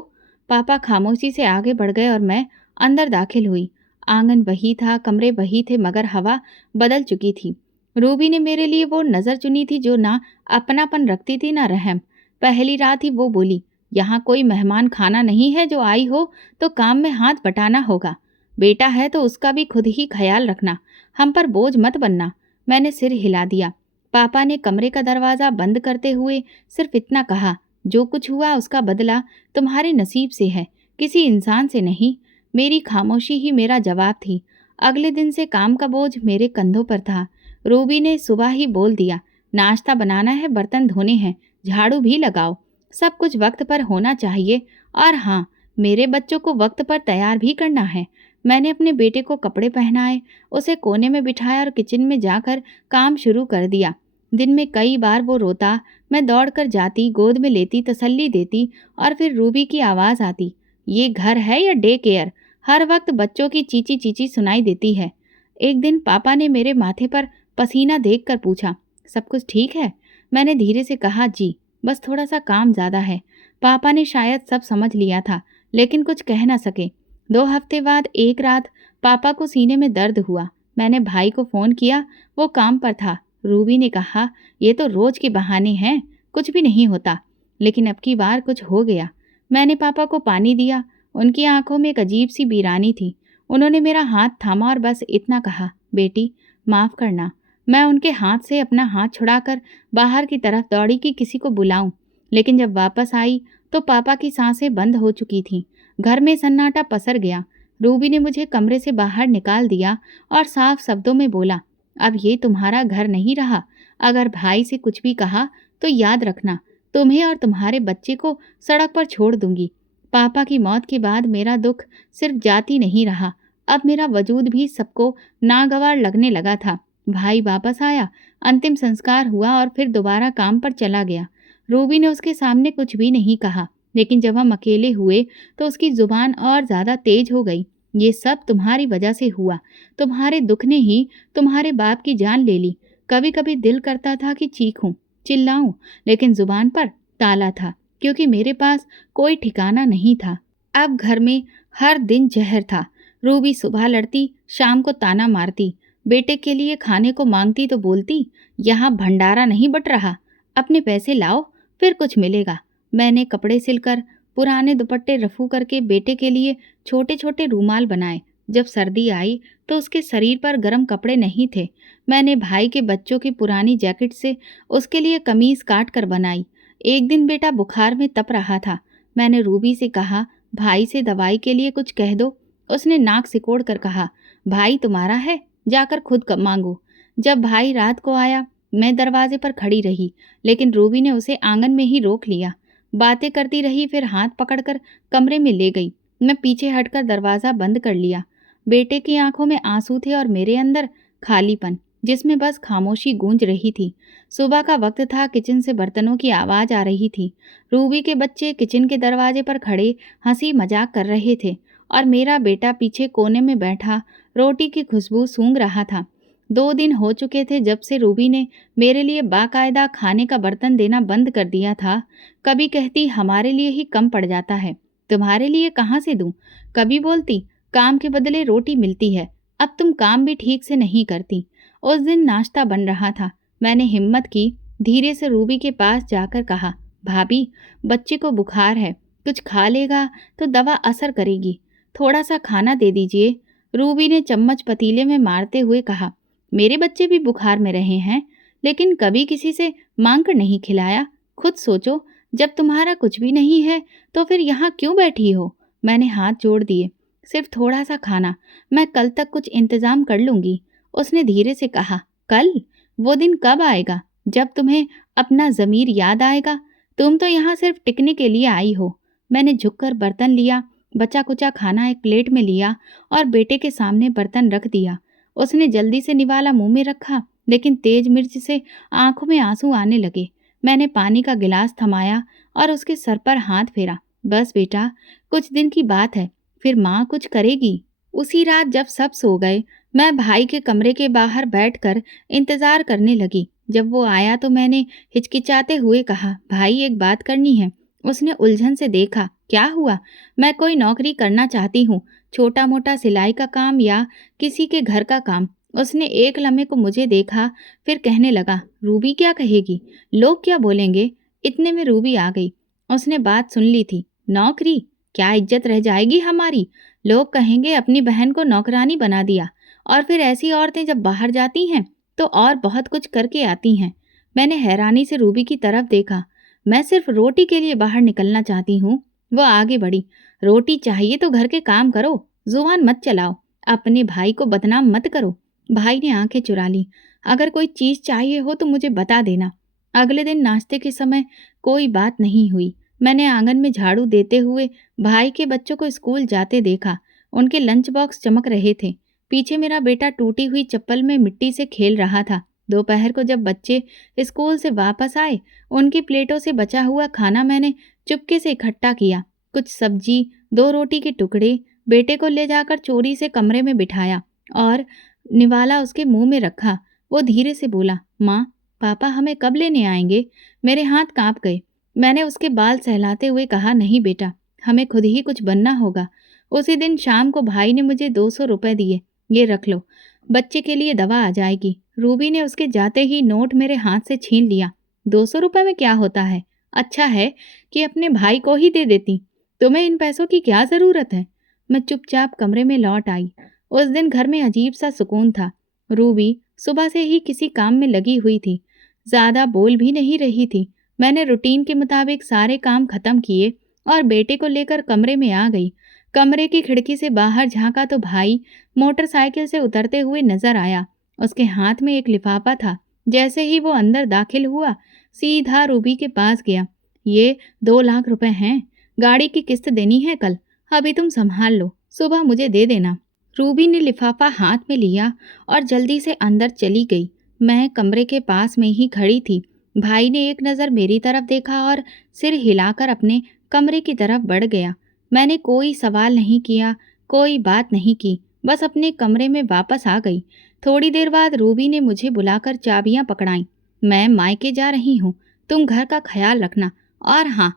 पापा खामोशी से आगे बढ़ गए और मैं अंदर दाखिल हुई। आंगन वही था, कमरे वही थे, मगर हवा बदल चुकी थी। रूबी ने मेरे लिए वो नज़र चुनी थी जो ना अपनापन रखती थी ना रहम। पहली रात ही वो बोली, यहाँ कोई मेहमान खाना नहीं है, जो आई हो तो काम में हाथ बटाना होगा। बेटा है तो उसका भी खुद ही ख्याल रखना, हम पर बोझ मत बनना। मैंने सिर हिला दिया। पापा ने कमरे का दरवाज़ा बंद करते हुए सिर्फ इतना कहा, जो कुछ हुआ उसका बदला तुम्हारे नसीब से है, किसी इंसान से नहीं। मेरी खामोशी ही मेरा जवाब थी। अगले दिन से काम का बोझ मेरे कंधों पर था। रूबी ने सुबह ही बोल दिया, नाश्ता बनाना है, बर्तन धोने हैं, झाड़ू भी लगाओ। सब कुछ वक्त पर होना चाहिए। और हाँ, मेरे बच्चों को वक्त पर तैयार भी करना है। मैंने अपने बेटे को कपड़े पहनाए, उसे कोने में बिठाया और किचन में जाकर काम शुरू कर दिया। दिन में कई बार वो रोता, मैं दौड़कर जाती, गोद में लेती, तसल्ली देती और फिर रूबी की आवाज़ आती, ये घर है या डे केयर? हर वक्त बच्चों की चींची चींची सुनाई देती है। एक दिन पापा ने मेरे माथे पर पसीना देखकर पूछा, सब कुछ ठीक है? मैंने धीरे से कहा, जी, बस थोड़ा सा काम ज़्यादा है। पापा ने शायद सब समझ लिया था, लेकिन कुछ कह ना सके। 2 हफ्ते बाद एक रात पापा को सीने में दर्द हुआ। मैंने भाई को फ़ोन किया, वो काम पर था। रूबी ने कहा, ये तो रोज के बहाने हैं, कुछ भी नहीं होता। लेकिन अब की बार कुछ हो गया। मैंने पापा को पानी दिया। उनकी आंखों में एक अजीब सी बीरानी थी। उन्होंने मेरा हाथ थामा और बस इतना कहा, बेटी माफ करना। मैं उनके हाथ से अपना हाथ छुड़ाकर बाहर की तरफ दौड़ी कि किसी को बुलाऊं। लेकिन जब वापस आई तो पापा की सांसें बंद हो चुकी थीं। घर में सन्नाटा पसर गया। रूबी ने मुझे कमरे से बाहर निकाल दिया और साफ शब्दों में बोला, अब ये तुम्हारा घर नहीं रहा। अगर भाई से कुछ भी कहा तो याद रखना, तुम्हें और तुम्हारे बच्चे को सड़क पर छोड़ दूंगी। पापा की मौत के बाद मेरा दुख सिर्फ जाति नहीं रहा, अब मेरा वजूद भी सबको नागवार लगने लगा था। भाई वापस आया, अंतिम संस्कार हुआ और फिर दोबारा काम पर चला गया। रूबी ने उसके सामने कुछ भी नहीं कहा, लेकिन जब हम अकेले हुए तो उसकी जुबान और ज्यादा तेज हो गई। ये सब तुम्हारी वजह से हुआ। तुम्हारे दुख ने ही तुम्हारे बाप की जान ले ली। कभी कभी दिल करता था कि चीखूं, चिल्लाऊं, लेकिन जुबान पर ताला था, क्योंकि मेरे पास कोई ठिकाना नहीं था। अब घर में हर दिन जहर था। रूबी सुबह लड़ती, शाम को ताना मारती, बेटे के लिए खाने को मांगती तो बोलती, यहाँ भंडारा नहीं बट रहा, अपने पैसे लाओ फिर कुछ मिलेगा। मैंने कपड़े सिलकर, पुराने दुपट्टे रफू करके बेटे के लिए छोटे छोटे रूमाल बनाए। जब सर्दी आई तो उसके शरीर पर गर्म कपड़े नहीं थे। मैंने भाई के बच्चों की पुरानी जैकेट से उसके लिए कमीज काट कर बनाई। एक दिन बेटा बुखार में तप रहा था। मैंने रूबी से कहा, भाई से दवाई के लिए कुछ कह दो। उसने नाक सिकोड़ कर कहा, भाई तुम्हारा है, जाकर खुद मांगो। जब भाई रात को आया, मैं दरवाजे पर खड़ी रही, लेकिन रूबी ने उसे आंगन में ही रोक लिया। बातें करती रही, फिर हाथ पकड़कर कमरे में ले गई। मैं पीछे हटकर दरवाज़ा बंद कर लिया। बेटे की आंखों में आंसू थे और मेरे अंदर खालीपन, जिसमें बस खामोशी गूंज रही थी। सुबह का वक्त था, किचन से बर्तनों की आवाज़ आ रही थी। रूबी के बच्चे किचन के दरवाजे पर खड़े हंसी मजाक कर रहे थे और मेरा बेटा पीछे कोने में बैठा रोटी की खुशबू सूंघ रहा था। 2 दिन हो चुके थे जब से रूबी ने मेरे लिए बाकायदा खाने का बर्तन देना बंद कर दिया था। कभी कहती, हमारे लिए ही कम पड़ जाता है, तुम्हारे लिए कहाँ से दूं। कभी बोलती, काम के बदले रोटी मिलती है, अब तुम काम भी ठीक से नहीं करती। उस दिन नाश्ता बन रहा था। मैंने हिम्मत की, धीरे से रूबी के पास जाकर कहा, भाभी बच्चे को बुखार है, कुछ खा लेगा तो दवा असर करेगी, थोड़ा सा खाना दे दीजिए। रूबी ने चम्मच पतीले में मारते हुए कहा, मेरे बच्चे भी बुखार में रहे हैं, लेकिन कभी किसी से मांग कर नहीं खिलाया। खुद सोचो, जब तुम्हारा कुछ भी नहीं है तो फिर यहाँ क्यों बैठी हो। मैंने हाथ जोड़ दिए, सिर्फ थोड़ा सा खाना, मैं कल तक कुछ इंतजाम कर लूंगी। उसने धीरे से कहा, कल? वो दिन कब आएगा जब तुम्हें अपना ज़मीर याद आएगा? तुम तो यहाँ सिर्फ टिकने के लिए आई हो। मैंने झुककर बर्तन लिया, बचा कुचा खाना एक प्लेट में लिया और बेटे के सामने बर्तन रख दिया। उसने जल्दी से निवाला मुंह में रखा, लेकिन तेज मिर्च से आंखों में आंसू आने लगे। मैंने पानी का गिलास थमाया और उसके सर पर हाथ फेरा। बस बेटा, कुछ दिन की बात है, फिर माँ कुछ करेगी। उसी रात जब सब सो गए, मैं भाई के कमरे के बाहर बैठकर इंतजार करने लगी। जब वो आया तो मैंने हिचकिचाते हुए कहा, भाई एक बात करनी है। उसने उलझन से देखा, क्या हुआ? मैं कोई नौकरी करना चाहती हूँ, छोटा मोटा सिलाई का काम या किसी के घर का काम। उसने एक लम्हे को मुझे देखा, फिर कहने लगा, रूबी क्या कहेगी, लोग क्या बोलेंगे। इतने में रूबी आ गई। उसने बात सुन ली थी। नौकरी? क्या इज्जत रह जाएगी हमारी? लोग कहेंगे अपनी बहन को नौकरानी बना दिया। और फिर ऐसी औरतें जब बाहर जाती हैं तो और बहुत कुछ करके आती हैं। मैंने हैरानी से रूबी की तरफ देखा। मैं सिर्फ रोटी के लिए बाहर निकलना चाहती हूँ। वो आगे बढ़ी, रोटी चाहिए तो घर के काम करो, जुबान मत चलाओ, अपने भाई को बदनाम मत करो। भाई ने आंखें चुरा ली, अगर कोई चीज चाहिए हो तो मुझे बता देना। अगले दिन नाश्ते के समय कोई बात नहीं हुई। मैंने आंगन में झाड़ू देते हुए भाई के बच्चों को स्कूल जाते देखा। उनके लंच बॉक्स चमक रहे थे। पीछे मेरा बेटा टूटी हुई चप्पल में मिट्टी से खेल रहा था। दोपहर को जब बच्चे स्कूल से वापस आए, उनकी प्लेटों से बचा हुआ खाना मैंने चुपके से इकट्ठा किया। कुछ सब्जी, 2 रोटी के टुकड़े बेटे को ले जाकर चोरी से कमरे में बिठाया और निवाला उसके मुंह में रखा। वो धीरे से बोला, माँ पापा हमें कब लेने आएंगे? मेरे हाथ कांप गए। मैंने उसके बाल सहलाते हुए कहा, नहीं बेटा, हमें खुद ही कुछ बनना होगा। उसी दिन शाम को भाई ने मुझे 200 रुपए दिए, ये रख लो। बच्चे के लिए दवा आ जाएगी। रूबी ने उसके जाते ही नोट मेरे हाथ से छीन लिया। 200 रुपये में क्या होता है? अच्छा है कि अपने भाई को ही दे देती। तुम्हें इन पैसों की क्या ज़रूरत है? मैं चुपचाप कमरे में लौट आई। उस दिन घर में अजीब सा सुकून था। रूबी सुबह से ही किसी काम में लगी हुई थी, ज़्यादा बोल भी नहीं रही थी। मैंने रूटीन के मुताबिक सारे काम खत्म किए और बेटे को लेकर कमरे में आ गई। कमरे की खिड़की से बाहर झांका तो भाई मोटरसाइकिल से उतरते हुए नजर आया। उसके हाथ में एक लिफाफा था। जैसे ही वो अंदर दाखिल हुआ, सीधा रूबी के पास गया। ये 2 लाख रुपए हैं। गाड़ी की किस्त देनी है कल। अभी तुम संभाल लो, सुबह मुझे दे देना। रूबी ने लिफाफा हाथ में लिया और जल्दी से अंदर चली गई। मैं कमरे के पास में ही खड़ी थी। भाई ने एक नज़र मेरी तरफ देखा और सिर हिलाकर अपने कमरे की तरफ बढ़ गया। मैंने कोई सवाल नहीं किया, कोई बात नहीं की, बस अपने कमरे में वापस आ गई। थोड़ी देर बाद रूबी ने मुझे बुलाकर चाबियां पकड़ाईं। मैं मायके जा रही हूँ, तुम घर का ख्याल रखना, और हाँ,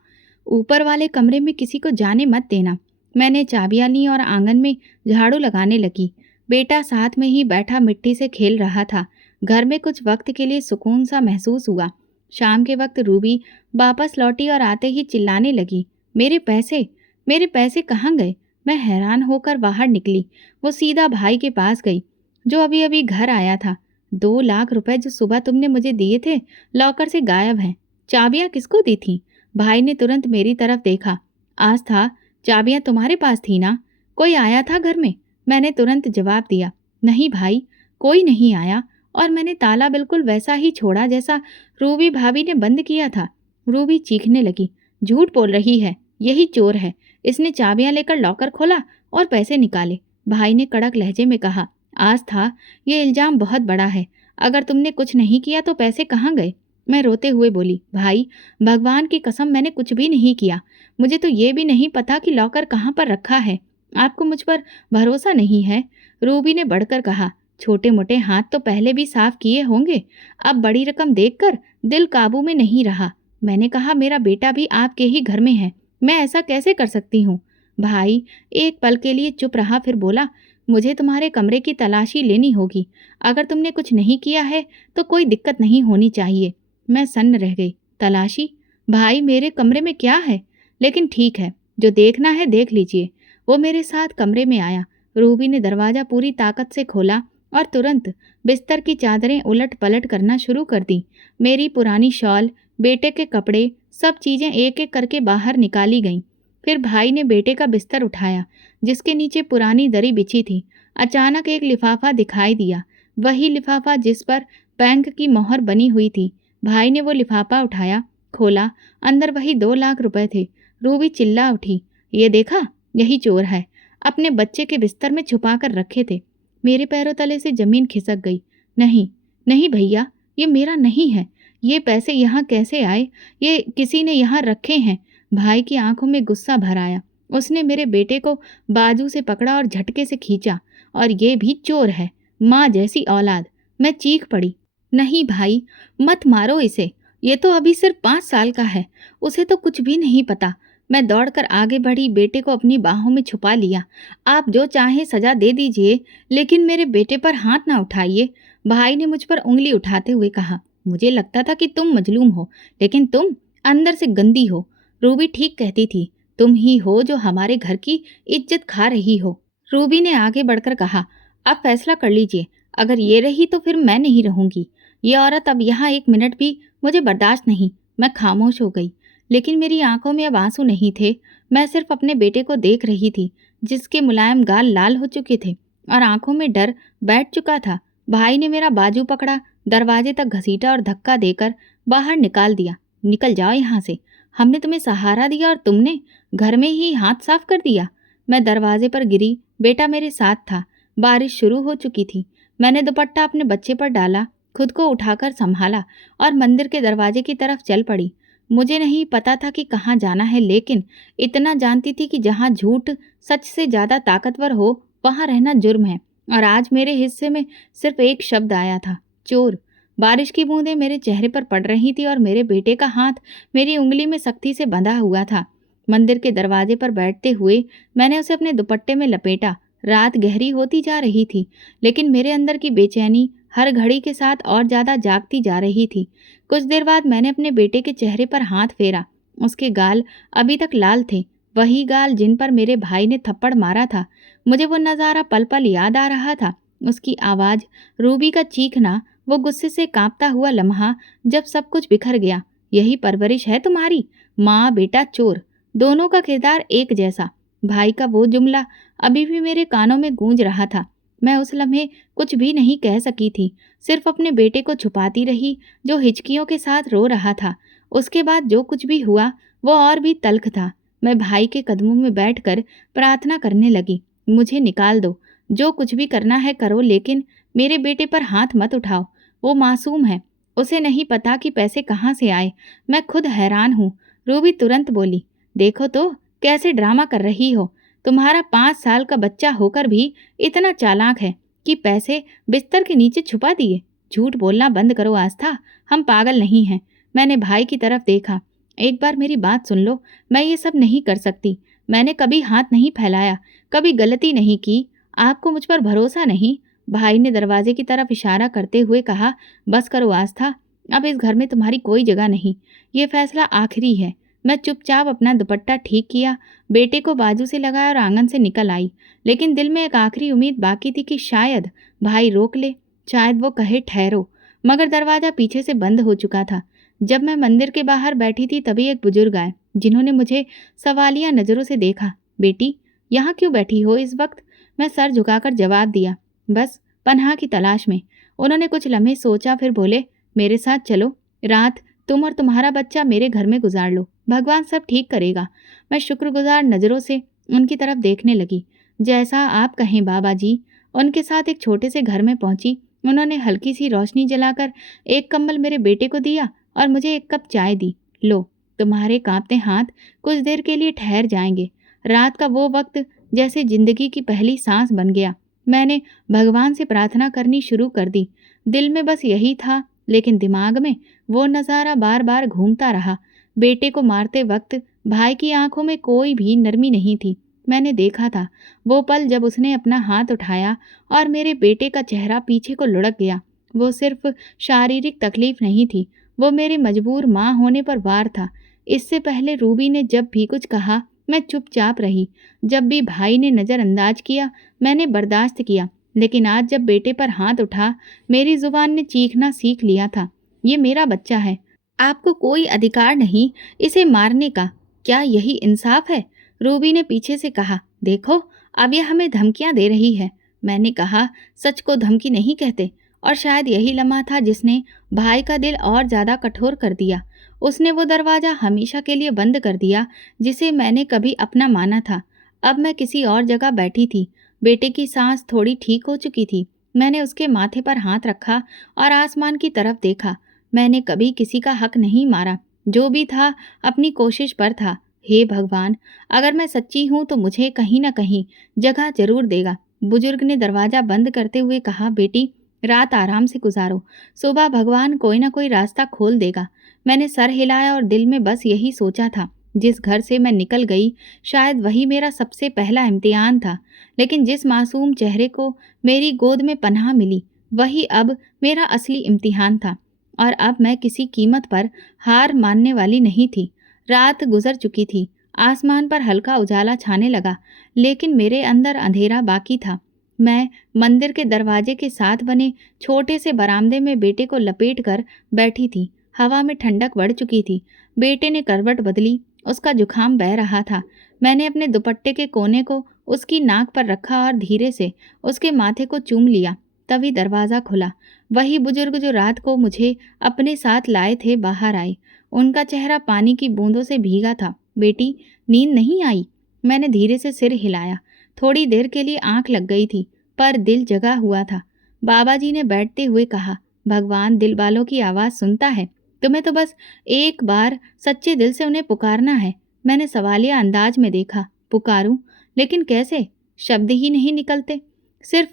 ऊपर वाले कमरे में किसी को जाने मत देना। मैंने चाबियां ली और आंगन में झाड़ू लगाने लगी। बेटा साथ में ही बैठा मिट्टी से खेल रहा था। घर में कुछ वक्त के लिए सुकून सा महसूस हुआ। शाम के वक्त रूबी वापस लौटी और आते ही चिल्लाने लगी, मेरे पैसे, मेरे पैसे कहाँ गए? मैं हैरान होकर बाहर निकली। वो सीधा भाई के पास गई, जो अभी अभी घर आया था। 2 लाख रुपए जो सुबह तुमने मुझे दिए थे, लॉकर से गायब हैं। चाबियां किसको दी थी? भाई ने तुरंत मेरी तरफ देखा। आस्था, चाबियां तुम्हारे पास थी ना? कोई आया था घर में? मैंने तुरंत जवाब दिया, नहीं भाई, कोई नहीं आया, और मैंने ताला बिल्कुल वैसा ही छोड़ा जैसा रूबी भाभी ने बंद किया था। रूबी चीखने लगी, झूठ बोल रही है, यही चोर है। इसने चाबियां लेकर लॉकर खोला और पैसे निकाले। भाई ने कड़क लहजे में कहा, आस्था, ये इल्जाम बहुत बड़ा है। अगर तुमने कुछ नहीं किया तो पैसे कहाँ गए? मैं रोते हुए बोली, भाई, भगवान की कसम मैंने कुछ भी नहीं किया। मुझे तो ये भी नहीं पता कि लॉकर कहाँ पर रखा है। आपको मुझ पर भरोसा नहीं है? रूबी ने बढ़कर कहा, छोटे मोटे हाथ तो पहले भी साफ किए होंगे, अब बड़ी रकम देखकर दिल काबू में नहीं रहा। मैंने कहा, मेरा बेटा भी आपके ही घर में है, मैं ऐसा कैसे कर सकती हूँ? भाई एक पल के लिए चुप रहा, फिर बोला, मुझे तुम्हारे कमरे की तलाशी लेनी होगी। अगर तुमने कुछ नहीं किया है तो कोई दिक्कत नहीं होनी चाहिए। मैं सन्न रह गई। तलाशी? भाई, मेरे कमरे में क्या है? लेकिन ठीक है, जो देखना है देख लीजिए। वो मेरे साथ कमरे में आया। रूबी ने दरवाज़ा पूरी ताकत से खोला और तुरंत बिस्तर की चादरें उलट पलट करना शुरू कर दी। मेरी पुरानी शॉल, बेटे के कपड़े, सब चीज़ें एक एक करके बाहर निकाली गईं। फिर भाई ने बेटे का बिस्तर उठाया, जिसके नीचे पुरानी दरी बिछी थी। अचानक एक लिफाफा दिखाई दिया, वही लिफाफा जिस पर बैंक की मोहर बनी हुई थी। भाई ने वो लिफाफा उठाया, खोला, अंदर वही 2 लाख रुपए थे। रूबी चिल्ला उठी, ये देखा, यही चोर है, अपने बच्चे के बिस्तर में छुपा कर रखे थे। मेरे पैरों तले से जमीन खिसक गई। नहीं, नहीं भैया, ये मेरा नहीं है। ये पैसे यहाँ कैसे आए? ये किसी ने यहाँ रखे हैं। भाई की आंखों में गुस्सा भर आया। उसने मेरे बेटे को बाजू से पकड़ा और झटके से खींचा। और ये भी चोर है, माँ जैसी औलाद। मैं चीख पड़ी, नहीं भाई, मत मारो इसे, ये तो अभी सिर्फ 5 साल का है, उसे तो कुछ भी नहीं पता। मैं दौड़कर आगे बढ़ी, बेटे को अपनी बाहों में छुपा लिया। आप जो चाहें सजा दे दीजिए, लेकिन मेरे बेटे पर हाथ ना उठाइए। भाई ने मुझ पर उंगली उठाते हुए कहा, मुझे लगता था कि तुम मजलूम हो, लेकिन तुम अंदर से गंदी हो। रूबी ठीक कहती थी, तुम ही हो जो हमारे घर की इज्जत खा रही हो। रूबी ने आगे बढ़कर कहा, आप फैसला कर लीजिए, अगर ये रही तो फिर मैं नहीं रहूंगी। ये औरत अब यहाँ 1 मिनट भी मुझे बर्दाश्त नहीं। मैं खामोश हो गई, लेकिन मेरी आंखों में अब आंसू नहीं थे। मैं सिर्फ अपने बेटे को देख रही थी, जिसके मुलायम गाल लाल हो चुके थे और आंखों में डर बैठ चुका था। भाई ने मेरा बाजू पकड़ा, दरवाजे तक घसीटा और धक्का देकर बाहर निकाल दिया। निकल जाओ यहाँ से, हमने तुम्हें सहारा दिया और तुमने घर में ही हाथ साफ कर दिया। मैं दरवाजे पर गिरी, बेटा मेरे साथ था। बारिश शुरू हो चुकी थी। मैंने दुपट्टा अपने बच्चे पर डाला, खुद को उठाकर संभाला और मंदिर के दरवाजे की तरफ चल पड़ी। मुझे नहीं पता था कि कहाँ जाना है, लेकिन इतना जानती थी कि जहाँ झूठ सच से ज़्यादा ताकतवर हो, वहाँ रहना जुर्म है। और आज मेरे हिस्से में सिर्फ एक शब्द आया था, चोर। बारिश की बूंदें मेरे चेहरे पर पड़ रही थी और मेरे बेटे का हाथ मेरी उंगली में सख्ती से बंधा हुआ था। मंदिर के दरवाजे पर बैठते हुए मैंने उसे अपने दुपट्टे में लपेटा। रात गहरी होती जा रही थी, लेकिन मेरे अंदर की बेचैनी हर घड़ी के साथ और ज़्यादा जागती जा रही थी। कुछ देर बाद मैंने अपने बेटे के चेहरे पर हाथ फेरा। उसके गाल अभी तक लाल थे, वही गाल जिन पर मेरे भाई ने थप्पड़ मारा था। मुझे वो नज़ारा पल पल याद आ रहा था। उसकी आवाज़, रूबी का चीखना, वो गुस्से से कांपता हुआ लम्हा जब सब कुछ बिखर गया। यही परवरिश है तुम्हारी? माँ बेटा चोर, दोनों का किरदार एक जैसा। भाई का वो जुमला अभी भी मेरे कानों में गूंज रहा था। मैं उस लम्हे कुछ भी नहीं कह सकी थी, सिर्फ अपने बेटे को छुपाती रही जो हिचकियों के साथ रो रहा था। उसके बाद जो कुछ भी हुआ वो और भी तल्ख था। मैं भाई के कदमों में बैठकर प्रार्थना करने लगी, मुझे निकाल दो, जो कुछ भी करना है करो, लेकिन मेरे बेटे पर हाथ मत उठाओ। वो मासूम है, उसे नहीं पता कि पैसे कहाँ से आए। मैं खुद हैरान हूँ। रूबी तुरंत बोली, देखो तो कैसे ड्रामा कर रही हो। तुम्हारा 5 साल का बच्चा होकर भी इतना चालाक है कि पैसे बिस्तर के नीचे छुपा दिए। झूठ बोलना बंद करो आस्था, हम पागल नहीं हैं। मैंने भाई की तरफ देखा। एक बार मेरी बात सुन लो, मैं ये सब नहीं कर सकती। मैंने कभी हाथ नहीं फैलाया, कभी गलती नहीं की। आपको मुझ पर भरोसा नहीं? भाई ने दरवाजे की तरफ इशारा करते हुए कहा, बस करो आस्था, अब इस घर में तुम्हारी कोई जगह नहीं। ये फैसला आखिरी है। मैं चुपचाप अपना दुपट्टा ठीक किया, बेटे को बाजू से लगाया और आंगन से निकल आई। लेकिन दिल में एक आखिरी उम्मीद बाकी थी कि शायद भाई रोक ले, शायद वो कहे ठहरो। मगर दरवाज़ा पीछे से बंद हो चुका था। जब मैं मंदिर के बाहर बैठी थी तभी एक बुजुर्ग आए, जिन्होंने मुझे सवालिया नज़रों से देखा। बेटी, यहाँ क्यों बैठी हो इस वक्त? मैं सर झुकाकर जवाब दिया, बस पनाह की तलाश में। उन्होंने कुछ लम्हे सोचा, फिर बोले, मेरे साथ चलो, रात तुम और तुम्हारा बच्चा मेरे घर में गुजार लो, भगवान सब ठीक करेगा। मैं शुक्रगुजार नज़रों से उनकी तरफ देखने लगी। जैसा आप कहें बाबा जी। उनके साथ एक छोटे से घर में पहुंची। उन्होंने हल्की सी रोशनी जलाकर एक कंबल मेरे बेटे को दिया और मुझे एक कप चाय दी। लो, तुम्हारे कांपते हाथ कुछ देर के लिए ठहर जाएंगे। रात का वो वक्त जैसे जिंदगी की पहली सांस बन गया। मैंने भगवान से प्रार्थना करनी शुरू कर दी। दिल में बस यही था, लेकिन दिमाग में वो नज़ारा बार बार घूमता रहा। बेटे को मारते वक्त भाई की आंखों में कोई भी नरमी नहीं थी। मैंने देखा था वो पल जब उसने अपना हाथ उठाया और मेरे बेटे का चेहरा पीछे को लुढ़क गया। वो सिर्फ शारीरिक तकलीफ नहीं थी, वो मेरे मजबूर माँ होने पर वार था। इससे पहले रूबी ने जब भी कुछ कहा मैं चुपचाप रही। जब भी भाई ने नज़रअंदाज किया मैंने बर्दाश्त किया। लेकिन आज जब बेटे पर हाथ उठा, मेरी जुबान ने चीखना सीख लिया था, ये मेरा बच्चा है, आपको कोई अधिकार नहीं इसे मारने का। क्या यही इंसाफ है? रूबी ने पीछे से कहा, देखो अब यह हमें धमकियां दे रही है। मैंने कहा, सच को धमकी नहीं कहते। और शायद यही लम्हा था जिसने भाई का दिल और ज़्यादा कठोर कर दिया। उसने वो दरवाज़ा हमेशा के लिए बंद कर दिया जिसे मैंने कभी अपना माना था। अब मैं किसी और जगह बैठी थी। बेटे की सांस थोड़ी ठीक हो चुकी थी। मैंने उसके माथे पर हाथ रखा और आसमान की तरफ देखा। मैंने कभी किसी का हक नहीं मारा, जो भी था अपनी कोशिश पर था। हे भगवान, अगर मैं सच्ची हूँ तो मुझे कहीं न कहीं जगह जरूर देगा। बुजुर्ग ने दरवाज़ा बंद करते हुए कहा, बेटी रात आराम से गुजारो, सुबह भगवान कोई ना कोई रास्ता खोल देगा। मैंने सर हिलाया और दिल में बस यही सोचा था, जिस घर से मैं निकल गई शायद वही मेरा सबसे पहला इम्तिहान था। लेकिन जिस मासूम चेहरे को मेरी गोद में पनाह मिली, वही अब मेरा असली इम्तिहान था। और अब मैं किसी कीमत पर हार मानने वाली नहीं थी। रात गुजर चुकी थी, आसमान पर हल्का उजाला छाने लगा, लेकिन मेरे अंदर अंधेरा बाकी था। मैं मंदिर के दरवाजे के साथ बने छोटे से बरामदे में बेटे को लपेट कर बैठी थी। हवा में ठंडक बढ़ चुकी थी। बेटे ने करवट बदली, उसका जुखाम बह रहा था। मैंने अपने दुपट्टे के कोने को उसकी नाक पर रखा और धीरे से उसके माथे को चूम लिया। तभी दरवाज़ा खुला। वही बुजुर्ग जो रात को मुझे अपने साथ लाए थे बाहर आए। उनका चेहरा पानी की बूंदों से भीगा था। बेटी, नींद नहीं आई? मैंने धीरे से सिर हिलाया। थोड़ी देर के लिए आंख लग गई थी, पर दिल जगा हुआ था। बाबा जी ने बैठते हुए कहा, भगवान दिल वालों की आवाज़ सुनता है। तुम्हें तो बस एक बार सच्चे दिल से उन्हें पुकारना है। मैंने सवालिया अंदाज में देखा। पुकारूं? लेकिन कैसे? शब्द ही नहीं निकलते, सिर्फ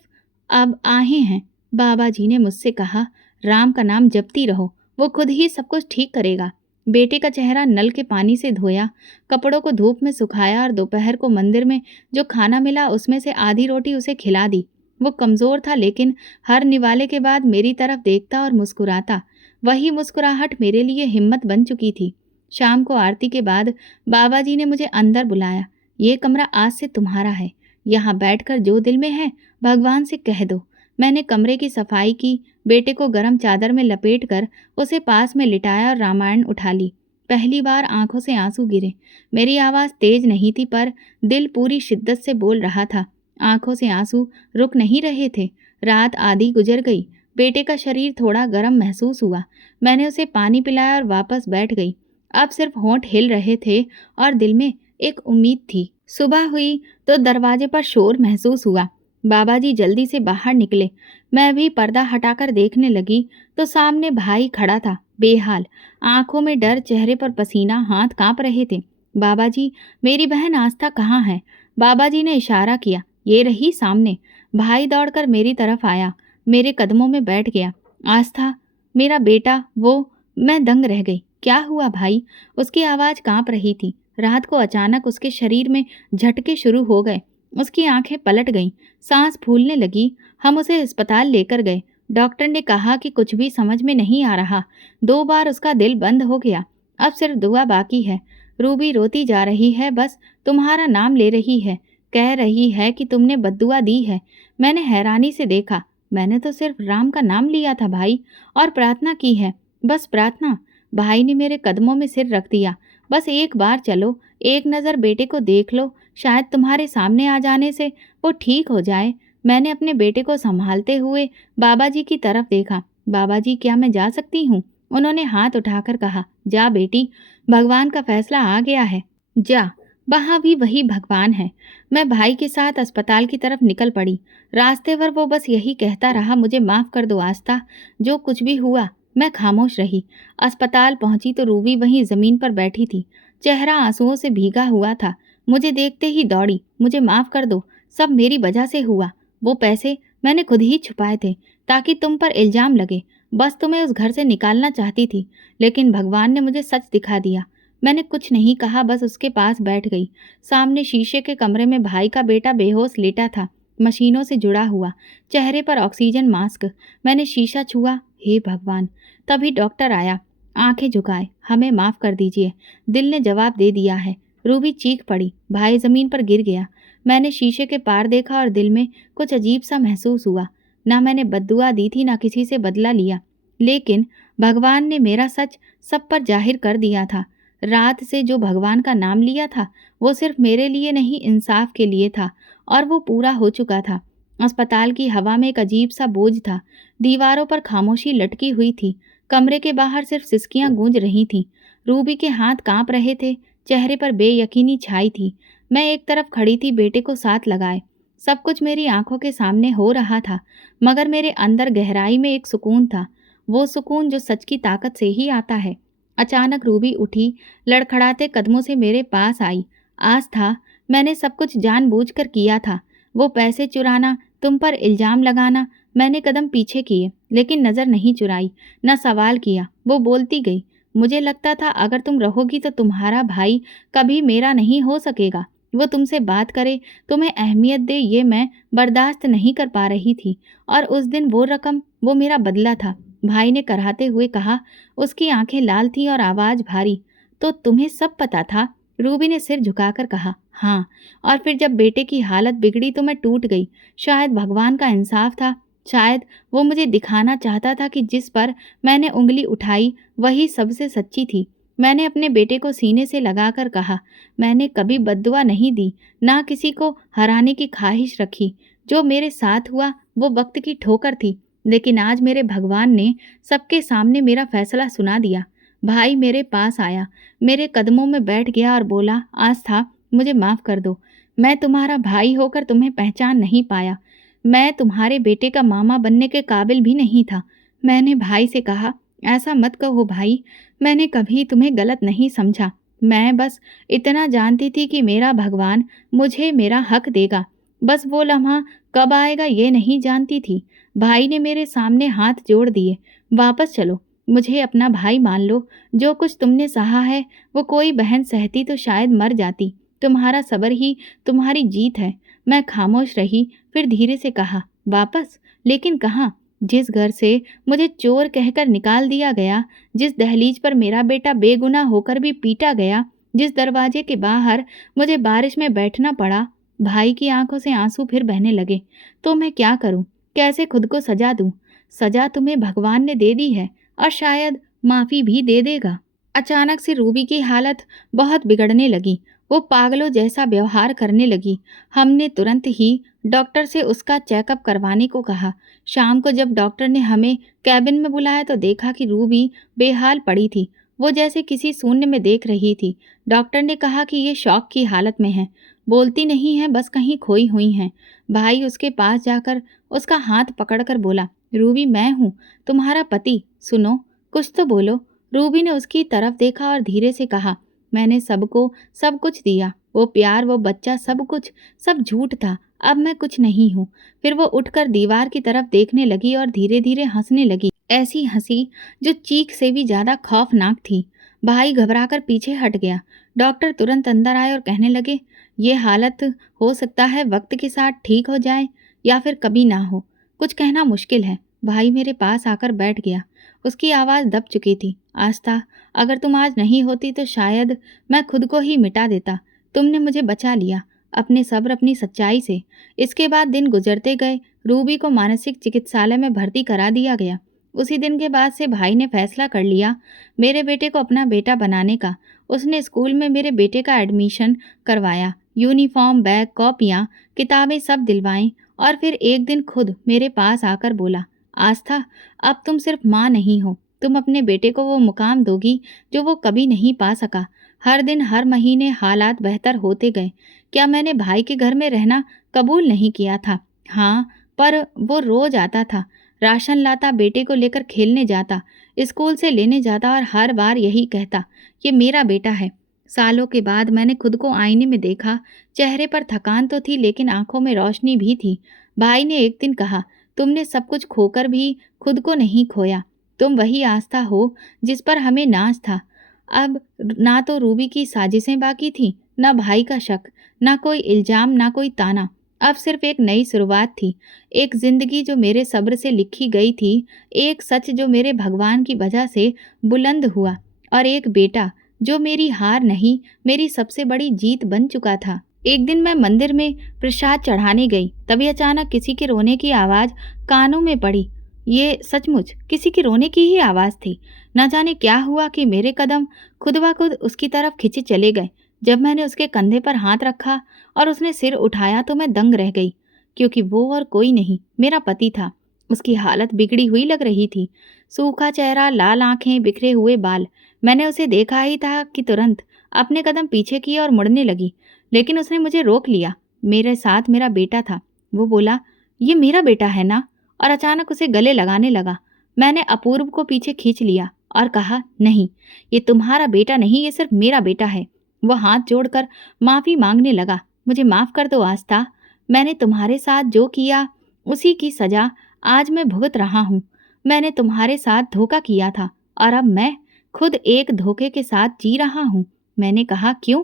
अब आहें हैं। बाबा जी ने मुझसे कहा, राम का नाम जपती रहो, वो खुद ही सब कुछ ठीक करेगा। बेटे का चेहरा नल के पानी से धोया, कपड़ों को धूप में सुखाया और दोपहर को मंदिर में जो खाना मिला उसमें से आधी रोटी उसे खिला दी। वो कमज़ोर था लेकिन हर निवाले के बाद मेरी तरफ देखता और मुस्कुराता। वही मुस्कुराहट मेरे लिए हिम्मत बन चुकी थी। शाम को आरती के बाद बाबा जी ने मुझे अंदर बुलाया। ये कमरा आज से तुम्हारा है। यहाँ बैठकर जो दिल में है भगवान से कह दो। मैंने कमरे की सफाई की, बेटे को गर्म चादर में लपेट कर उसे पास में लिटाया और रामायण उठा ली। पहली बार आंखों से आंसू गिरे। मेरी आवाज़ तेज नहीं थी पर दिल पूरी शिद्दत से बोल रहा था। आंखों से आंसू रुक नहीं रहे थे। रात आधी गुजर गई। बेटे का शरीर थोड़ा गर्म महसूस हुआ। मैंने उसे पानी पिलाया और वापस बैठ गई। अब सिर्फ होंठ हिल रहे थे और दिल में एक उम्मीद थी। सुबह हुई तो दरवाजे पर शोर महसूस हुआ। बाबा जी जल्दी से बाहर निकले। मैं भी पर्दा हटाकर देखने लगी तो सामने भाई खड़ा था, बेहाल, आंखों में डर, चेहरे पर पसीना, हाथ कांप रहे थे। बाबा जी, मेरी बहन आस्था कहाँ है? बाबा जी ने इशारा किया। ये रही सामने। भाई दौड़कर मेरी तरफ आया, मेरे कदमों में बैठ गया। आस्था, मेरा बेटा, वो। मैं दंग रह गई। क्या हुआ भाई? उसकी आवाज़ कांप रही थी। रात को अचानक उसके शरीर में झटके शुरू हो गए। उसकी आंखें पलट गईं, सांस फूलने लगी। हम उसे अस्पताल लेकर गए। डॉक्टर ने कहा कि कुछ भी समझ में नहीं आ रहा। 2 बार उसका दिल बंद हो गया। अब सिर्फ दुआ बाकी है। रूबी रोती जा रही है, बस तुम्हारा नाम ले रही है। कह रही है कि तुमने बद्दुआ दी है। मैंने हैरानी से देखा। मैंने तो सिर्फ राम का नाम लिया था भाई, और प्रार्थना की है, बस प्रार्थना। भाई ने मेरे कदमों में सिर रख दिया। बस एक बार चलो, एक नज़र बेटे को देख लो, शायद तुम्हारे सामने आ जाने से वो ठीक हो जाए। मैंने अपने बेटे को संभालते हुए बाबा जी की तरफ देखा। बाबा जी, क्या मैं जा सकती हूँ? उन्होंने हाथ उठाकर कहा, जा बेटी, भगवान का फैसला आ गया है, जा। वहाँ भी वही भगवान है। मैं भाई के साथ अस्पताल की तरफ निकल पड़ी। रास्ते भर वो बस यही कहता रहा, मुझे माफ़ कर दो आस्था, जो कुछ भी हुआ। मैं खामोश रही। अस्पताल पहुंची तो रूबी वहीं ज़मीन पर बैठी थी। चेहरा आंसुओं से भीगा हुआ था। मुझे देखते ही दौड़ी, मुझे माफ़ कर दो, सब मेरी वजह से हुआ। वो पैसे मैंने खुद ही छुपाए थे ताकि तुम पर इल्ज़ाम लगे। बस तुम्हें उस घर से निकालना चाहती थी, लेकिन भगवान ने मुझे सच दिखा दिया। मैंने कुछ नहीं कहा, बस उसके पास बैठ गई। सामने शीशे के कमरे में भाई का बेटा बेहोश लेटा था, मशीनों से जुड़ा हुआ, चेहरे पर ऑक्सीजन मास्क। मैंने शीशा छुआ। हे भगवान! तभी डॉक्टर आया। आंखें झुकाए, हमें माफ़ कर दीजिए, दिल ने जवाब दे दिया है। रूबी चीख पड़ी। भाई ज़मीन पर गिर गया। मैंने शीशे के पार देखा और दिल में कुछ अजीब सा महसूस हुआ। ना मैंने बद्दुआ दी थी, ना किसी से बदला लिया, लेकिन भगवान ने मेरा सच सब पर जाहिर कर दिया था। रात से जो भगवान का नाम लिया था वो सिर्फ मेरे लिए नहीं, इंसाफ के लिए था, और वो पूरा हो चुका था। अस्पताल की हवा में एक अजीब सा बोझ था। दीवारों पर खामोशी लटकी हुई थी। कमरे के बाहर सिर्फ सिसकियां गूंज रही थीं। रूबी के हाथ कांप रहे थे, चेहरे पर बेयकीनी छाई थी। मैं एक तरफ खड़ी थी, बेटे को साथ लगाए। सब कुछ मेरी आंखों के सामने हो रहा था, मगर मेरे अंदर गहराई में एक सुकून था, वो सुकून जो सच की ताकत से ही आता है। अचानक रूबी उठी, लड़खड़ाते कदमों से मेरे पास आई। आस्था, मैंने सब कुछ जानबूझकर किया था। वो पैसे चुराना, तुम पर इल्ज़ाम लगाना, मैंने कदम पीछे किए, लेकिन नज़र नहीं चुराई, न सवाल किया। वो बोलती गई। मुझे लगता था अगर तुम रहोगी तो तुम्हारा भाई कभी मेरा नहीं हो सकेगा। वो तुमसे बात करे, तुम्हें अहमियत दे, ये मैं बर्दाश्त नहीं कर पा रही थी। और उस दिन वो रकम, वो मेरा बदला था। भाई ने कराहते हुए कहा। उसकी आंखें लाल थीं और आवाज़ भारी। तो तुम्हें सब पता था? रूबी ने सिर झुकाकर कहा। हाँ, और फिर जब बेटे की हालत बिगड़ी तो मैं टूट गई। शायद भगवान का इंसाफ था, शायद वो मुझे दिखाना चाहता था कि जिस पर मैंने उंगली उठाई वही सबसे सच्ची थी। मैंने अपने बेटे को सीने से लगाकर कहा, मैंने कभी बद्दुआ नहीं दी, ना किसी को हराने की ख्वाहिश रखी। जो मेरे साथ हुआ वो वक्त की ठोकर थी, लेकिन आज मेरे भगवान ने सबके सामने मेरा फैसला सुना दिया। भाई मेरे पास आया, मेरे कदमों में बैठ गया और बोला, आस्था, मुझे माफ़ कर दो। मैं तुम्हारा भाई होकर तुम्हें पहचान नहीं पाया। मैं तुम्हारे बेटे का मामा बनने के काबिल भी नहीं था। मैंने भाई से कहा, ऐसा मत कहो भाई, मैंने कभी तुम्हें गलत नहीं समझा। मैं बस इतना जानती थी कि मेरा भगवान मुझे मेरा हक देगा। बस वो लम्हा कब आएगा ये नहीं जानती थी। भाई ने मेरे सामने हाथ जोड़ दिए। वापस चलो, मुझे अपना भाई मान लो। जो कुछ तुमने सहा है वो कोई बहन सहती तो शायद मर जाती। तुम्हारा सब्र ही तुम्हारी जीत है। मैं खामोश रही, फिर धीरे से कहा, वापस? लेकिन कहाँ? जिस घर से मुझे चोर कहकर निकाल दिया गया, जिस दहलीज पर मेरा बेटा बेगुनाह होकर भी पीटा गया, जिस दरवाजे के बाहर मुझे बारिश में बैठना पड़ा। भाई की आंखों से आंसू फिर बहने लगे। तो मैं क्या करूं? कैसे खुद को सजा दूं? सजा तुम्हें भगवान ने दे दी है और शायद माफी भी दे देगा। अचानक से रूबी की हालत बहुत बिगड़ने लगी। वो पागलों जैसा व्यवहार करने लगी। हमने तुरंत ही डॉक्टर से उसका चेकअप करवाने को कहा। शाम को जब डॉक्टर ने हमें कैबिन में बुलाया तो देखा कि रूबी बेहाल पड़ी थी। वो जैसे किसी शून्य में देख रही थी। डॉक्टर ने कहा कि ये शॉक की हालत में है, बोलती नहीं है, बस कहीं खोई हुई हैं। भाई उसके पास जाकर उसका हाथ पकड़कर बोला, रूबी मैं हूँ, तुम्हारा पति, सुनो, कुछ तो बोलो। रूबी ने उसकी तरफ देखा और धीरे से कहा, मैंने सबको सब कुछ दिया, वो प्यार, वो बच्चा, सब कुछ, सब झूठ था। अब मैं कुछ नहीं हूँ। फिर वो उठकर दीवार की तरफ देखने लगी और धीरे धीरे हंसने लगी, ऐसी हंसी जो चीख से भी ज्यादा खौफनाक थी। भाई घबराकर पीछे हट गया। डॉक्टर तुरंत अंदर आए और कहने लगे, ये हालत हो सकता है वक्त के साथ ठीक हो जाए या फिर कभी ना हो, कुछ कहना मुश्किल है। भाई मेरे पास आकर बैठ गया। उसकी आवाज़ दब चुकी थी। आस्था, अगर तुम आज नहीं होती तो शायद मैं खुद को ही मिटा देता। तुमने मुझे बचा लिया, अपने सब्र, अपनी सच्चाई से। इसके बाद दिन गुजरते गए। रूबी को मानसिक चिकित्सालय में भर्ती करा दिया गया। उसी दिन के बाद से भाई ने फैसला कर लिया मेरे बेटे को अपना बेटा बनाने का। उसने स्कूल में मेरे बेटे का एडमिशन करवाया, यूनिफॉर्म, बैग, कॉपियाँ, किताबें सब दिलवाईं और फिर एक दिन खुद मेरे पास आकर बोला, आस्था, अब तुम सिर्फ माँ नहीं हो, तुम अपने बेटे को वो मुकाम दोगी जो वो कभी नहीं पा सका। हर दिन, हर महीने हालात बेहतर होते गए। क्या मैंने भाई के घर में रहना कबूल नहीं किया था? हाँ, पर वो रोज आता था, राशन लाता, बेटे को लेकर खेलने जाता, स्कूल से लेने जाता और हर बार यही कहता, ये मेरा बेटा है। सालों के बाद मैंने खुद को आईने में देखा। चेहरे पर थकान तो थी लेकिन आंखों में रोशनी भी थी। भाई ने एक दिन कहा, तुमने सब कुछ खोकर भी खुद को नहीं खोया। तुम वही आस्था हो जिस पर हमें नाज था। अब ना तो रूबी की साजिशें बाकी थी, ना भाई का शक, ना कोई इल्जाम, ना कोई ताना। अब सिर्फ एक नई शुरुआत थी, एक जिंदगी जो मेरे सब्र से लिखी गई थी, एक सच जो मेरे भगवान की वजह से बुलंद हुआ, और एक बेटा जो मेरी हार नहीं, मेरी सबसे बड़ी जीत बन चुका था। एक दिन मैं मंदिर में प्रसाद चढ़ाने गई, तभी अचानक किसी के रोने की आवाज़ कानों में पड़ी। ये सचमुच किसी के रोने की ही आवाज़ थी। न जाने क्या हुआ कि मेरे कदम खुद ब खुद उसकी तरफ खिंचे चले गए। जब मैंने उसके कंधे पर हाथ रखा और उसने सिर उठाया तो मैं दंग रह गई, क्योंकि वो और कोई नहीं, मेरा पति था। उसकी हालत बिगड़ी हुई लग रही थी। सूखा चेहरा, लाल आंखें, बिखरे हुए बाल। मैंने उसे देखा ही था कि तुरंत अपने कदम पीछे किए और मुड़ने लगी, लेकिन उसने मुझे रोक लिया। मेरे साथ मेरा बेटा था। वो बोला, ये मेरा बेटा है ना? और अचानक उसे गले लगाने लगा। मैंने अपूर्व को पीछे खींच लिया और कहा, नहीं, ये तुम्हारा बेटा नहीं, ये सिर्फ मेरा बेटा है। वो हाथ जोड़कर माफ़ी मांगने लगा। मुझे माफ़ कर दो आस्था, मैंने तुम्हारे साथ जो किया उसी की सज़ा आज मैं भुगत रहा हूँ। मैंने तुम्हारे साथ धोखा किया था और अब मैं खुद एक धोखे के साथ जी रहा हूँ। मैंने कहा, क्यों?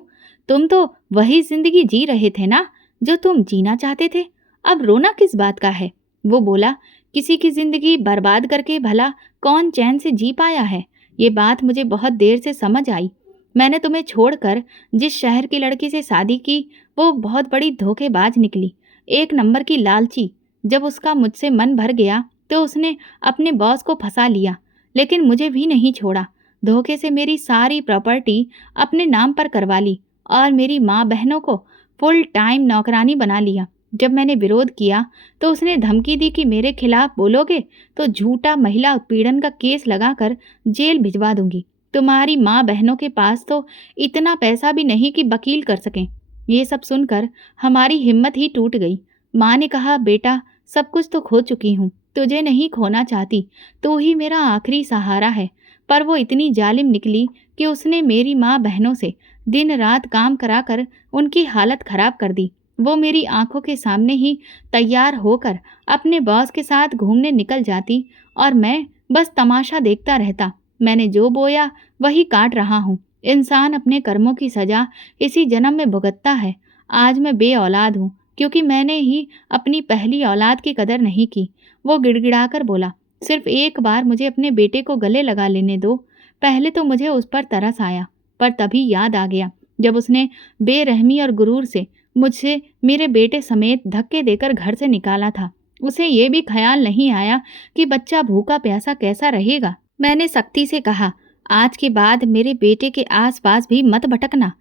तुम तो वही जिंदगी जी रहे थे ना जो तुम जीना चाहते थे, अब रोना किस बात का है? वो बोला, किसी की जिंदगी बर्बाद करके भला कौन चैन से जी पाया है? ये बात मुझे बहुत देर से समझ आई। मैंने तुम्हें छोड़कर जिस शहर की लड़की से शादी की वो बहुत बड़ी धोखेबाज निकली, एक नंबर की लालची। जब उसका मुझसे मन भर गया तो उसने अपने बॉस को फंसा लिया, लेकिन मुझे भी नहीं छोड़ा। धोखे से मेरी सारी प्रॉपर्टी अपने नाम पर करवा ली और मेरी माँ बहनों को फुल टाइम नौकरानी बना लिया। जब मैंने विरोध किया तो उसने धमकी दी कि मेरे खिलाफ बोलोगे तो झूठा महिला उत्पीड़न का केस लगाकर जेल भिजवा दूंगी। तुम्हारी माँ बहनों के पास तो इतना पैसा भी नहीं कि वकील कर सकें। ये सब सुनकर हमारी हिम्मत ही टूट गई। माँ ने कहा, बेटा, सब कुछ तो खो चुकी हूँ, तुझे नहीं खोना चाहती, तू ही मेरा आखिरी सहारा है। पर वो इतनी जालिम निकली कि उसने मेरी माँ बहनों से दिन रात काम कराकर उनकी हालत खराब कर दी। वो मेरी आंखों के सामने ही तैयार होकर अपने बॉस के साथ घूमने निकल जाती और मैं बस तमाशा देखता रहता। मैंने जो बोया वही काट रहा हूँ। इंसान अपने कर्मों की सजा इसी जन्म में भुगतता है। आज मैं बे औलाद हूँ क्योंकि मैंने ही अपनी पहली औलाद की कदर नहीं की। वो गिड़गिड़ाकर बोला, सिर्फ एक बार मुझे अपने बेटे को गले लगा लेने दो। पहले तो मुझे उस पर तरस आया, पर तभी याद आ गया जब उसने बेरहमी और गुरूर से मुझसे मेरे बेटे समेत धक्के देकर घर से निकाला था। उसे ये भी ख्याल नहीं आया कि बच्चा भूखा प्यासा कैसा रहेगा। मैंने सख्ती से कहा, आज के बाद मेरे बेटे के आसपास भी मत भटकना।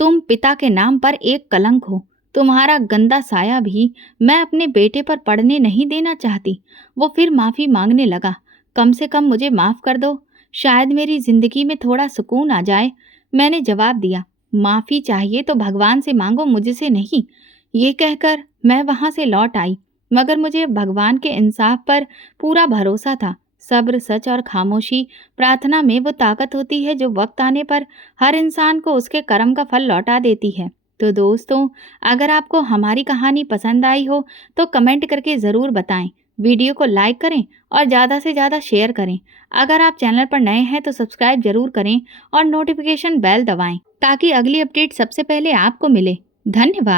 तुम पिता के नाम पर एक कलंक हो। तुम्हारा गंदा साया भी मैं अपने बेटे पर पड़ने नहीं देना चाहती। वो फिर माफ़ी मांगने लगा। कम से कम मुझे माफ़ कर दो, शायद मेरी ज़िंदगी में थोड़ा सुकून आ जाए। मैंने जवाब दिया, माफ़ी चाहिए तो भगवान से मांगो, मुझसे नहीं। ये कहकर मैं वहाँ से लौट आई, मगर मुझे भगवान के इंसाफ पर पूरा भरोसा था। सब्र, सच और खामोशी प्रार्थना में वो ताकत होती है जो वक्त आने पर हर इंसान को उसके कर्म का फल लौटा देती है। तो दोस्तों, अगर आपको हमारी कहानी पसंद आई हो तो कमेंट करके ज़रूर बताएं। वीडियो को लाइक करें और ज़्यादा से ज़्यादा शेयर करें। अगर आप चैनल पर नए हैं तो सब्सक्राइब जरूर करें और नोटिफिकेशन बेल दबाएं ताकि अगली अपडेट सबसे पहले आपको मिले। धन्यवाद।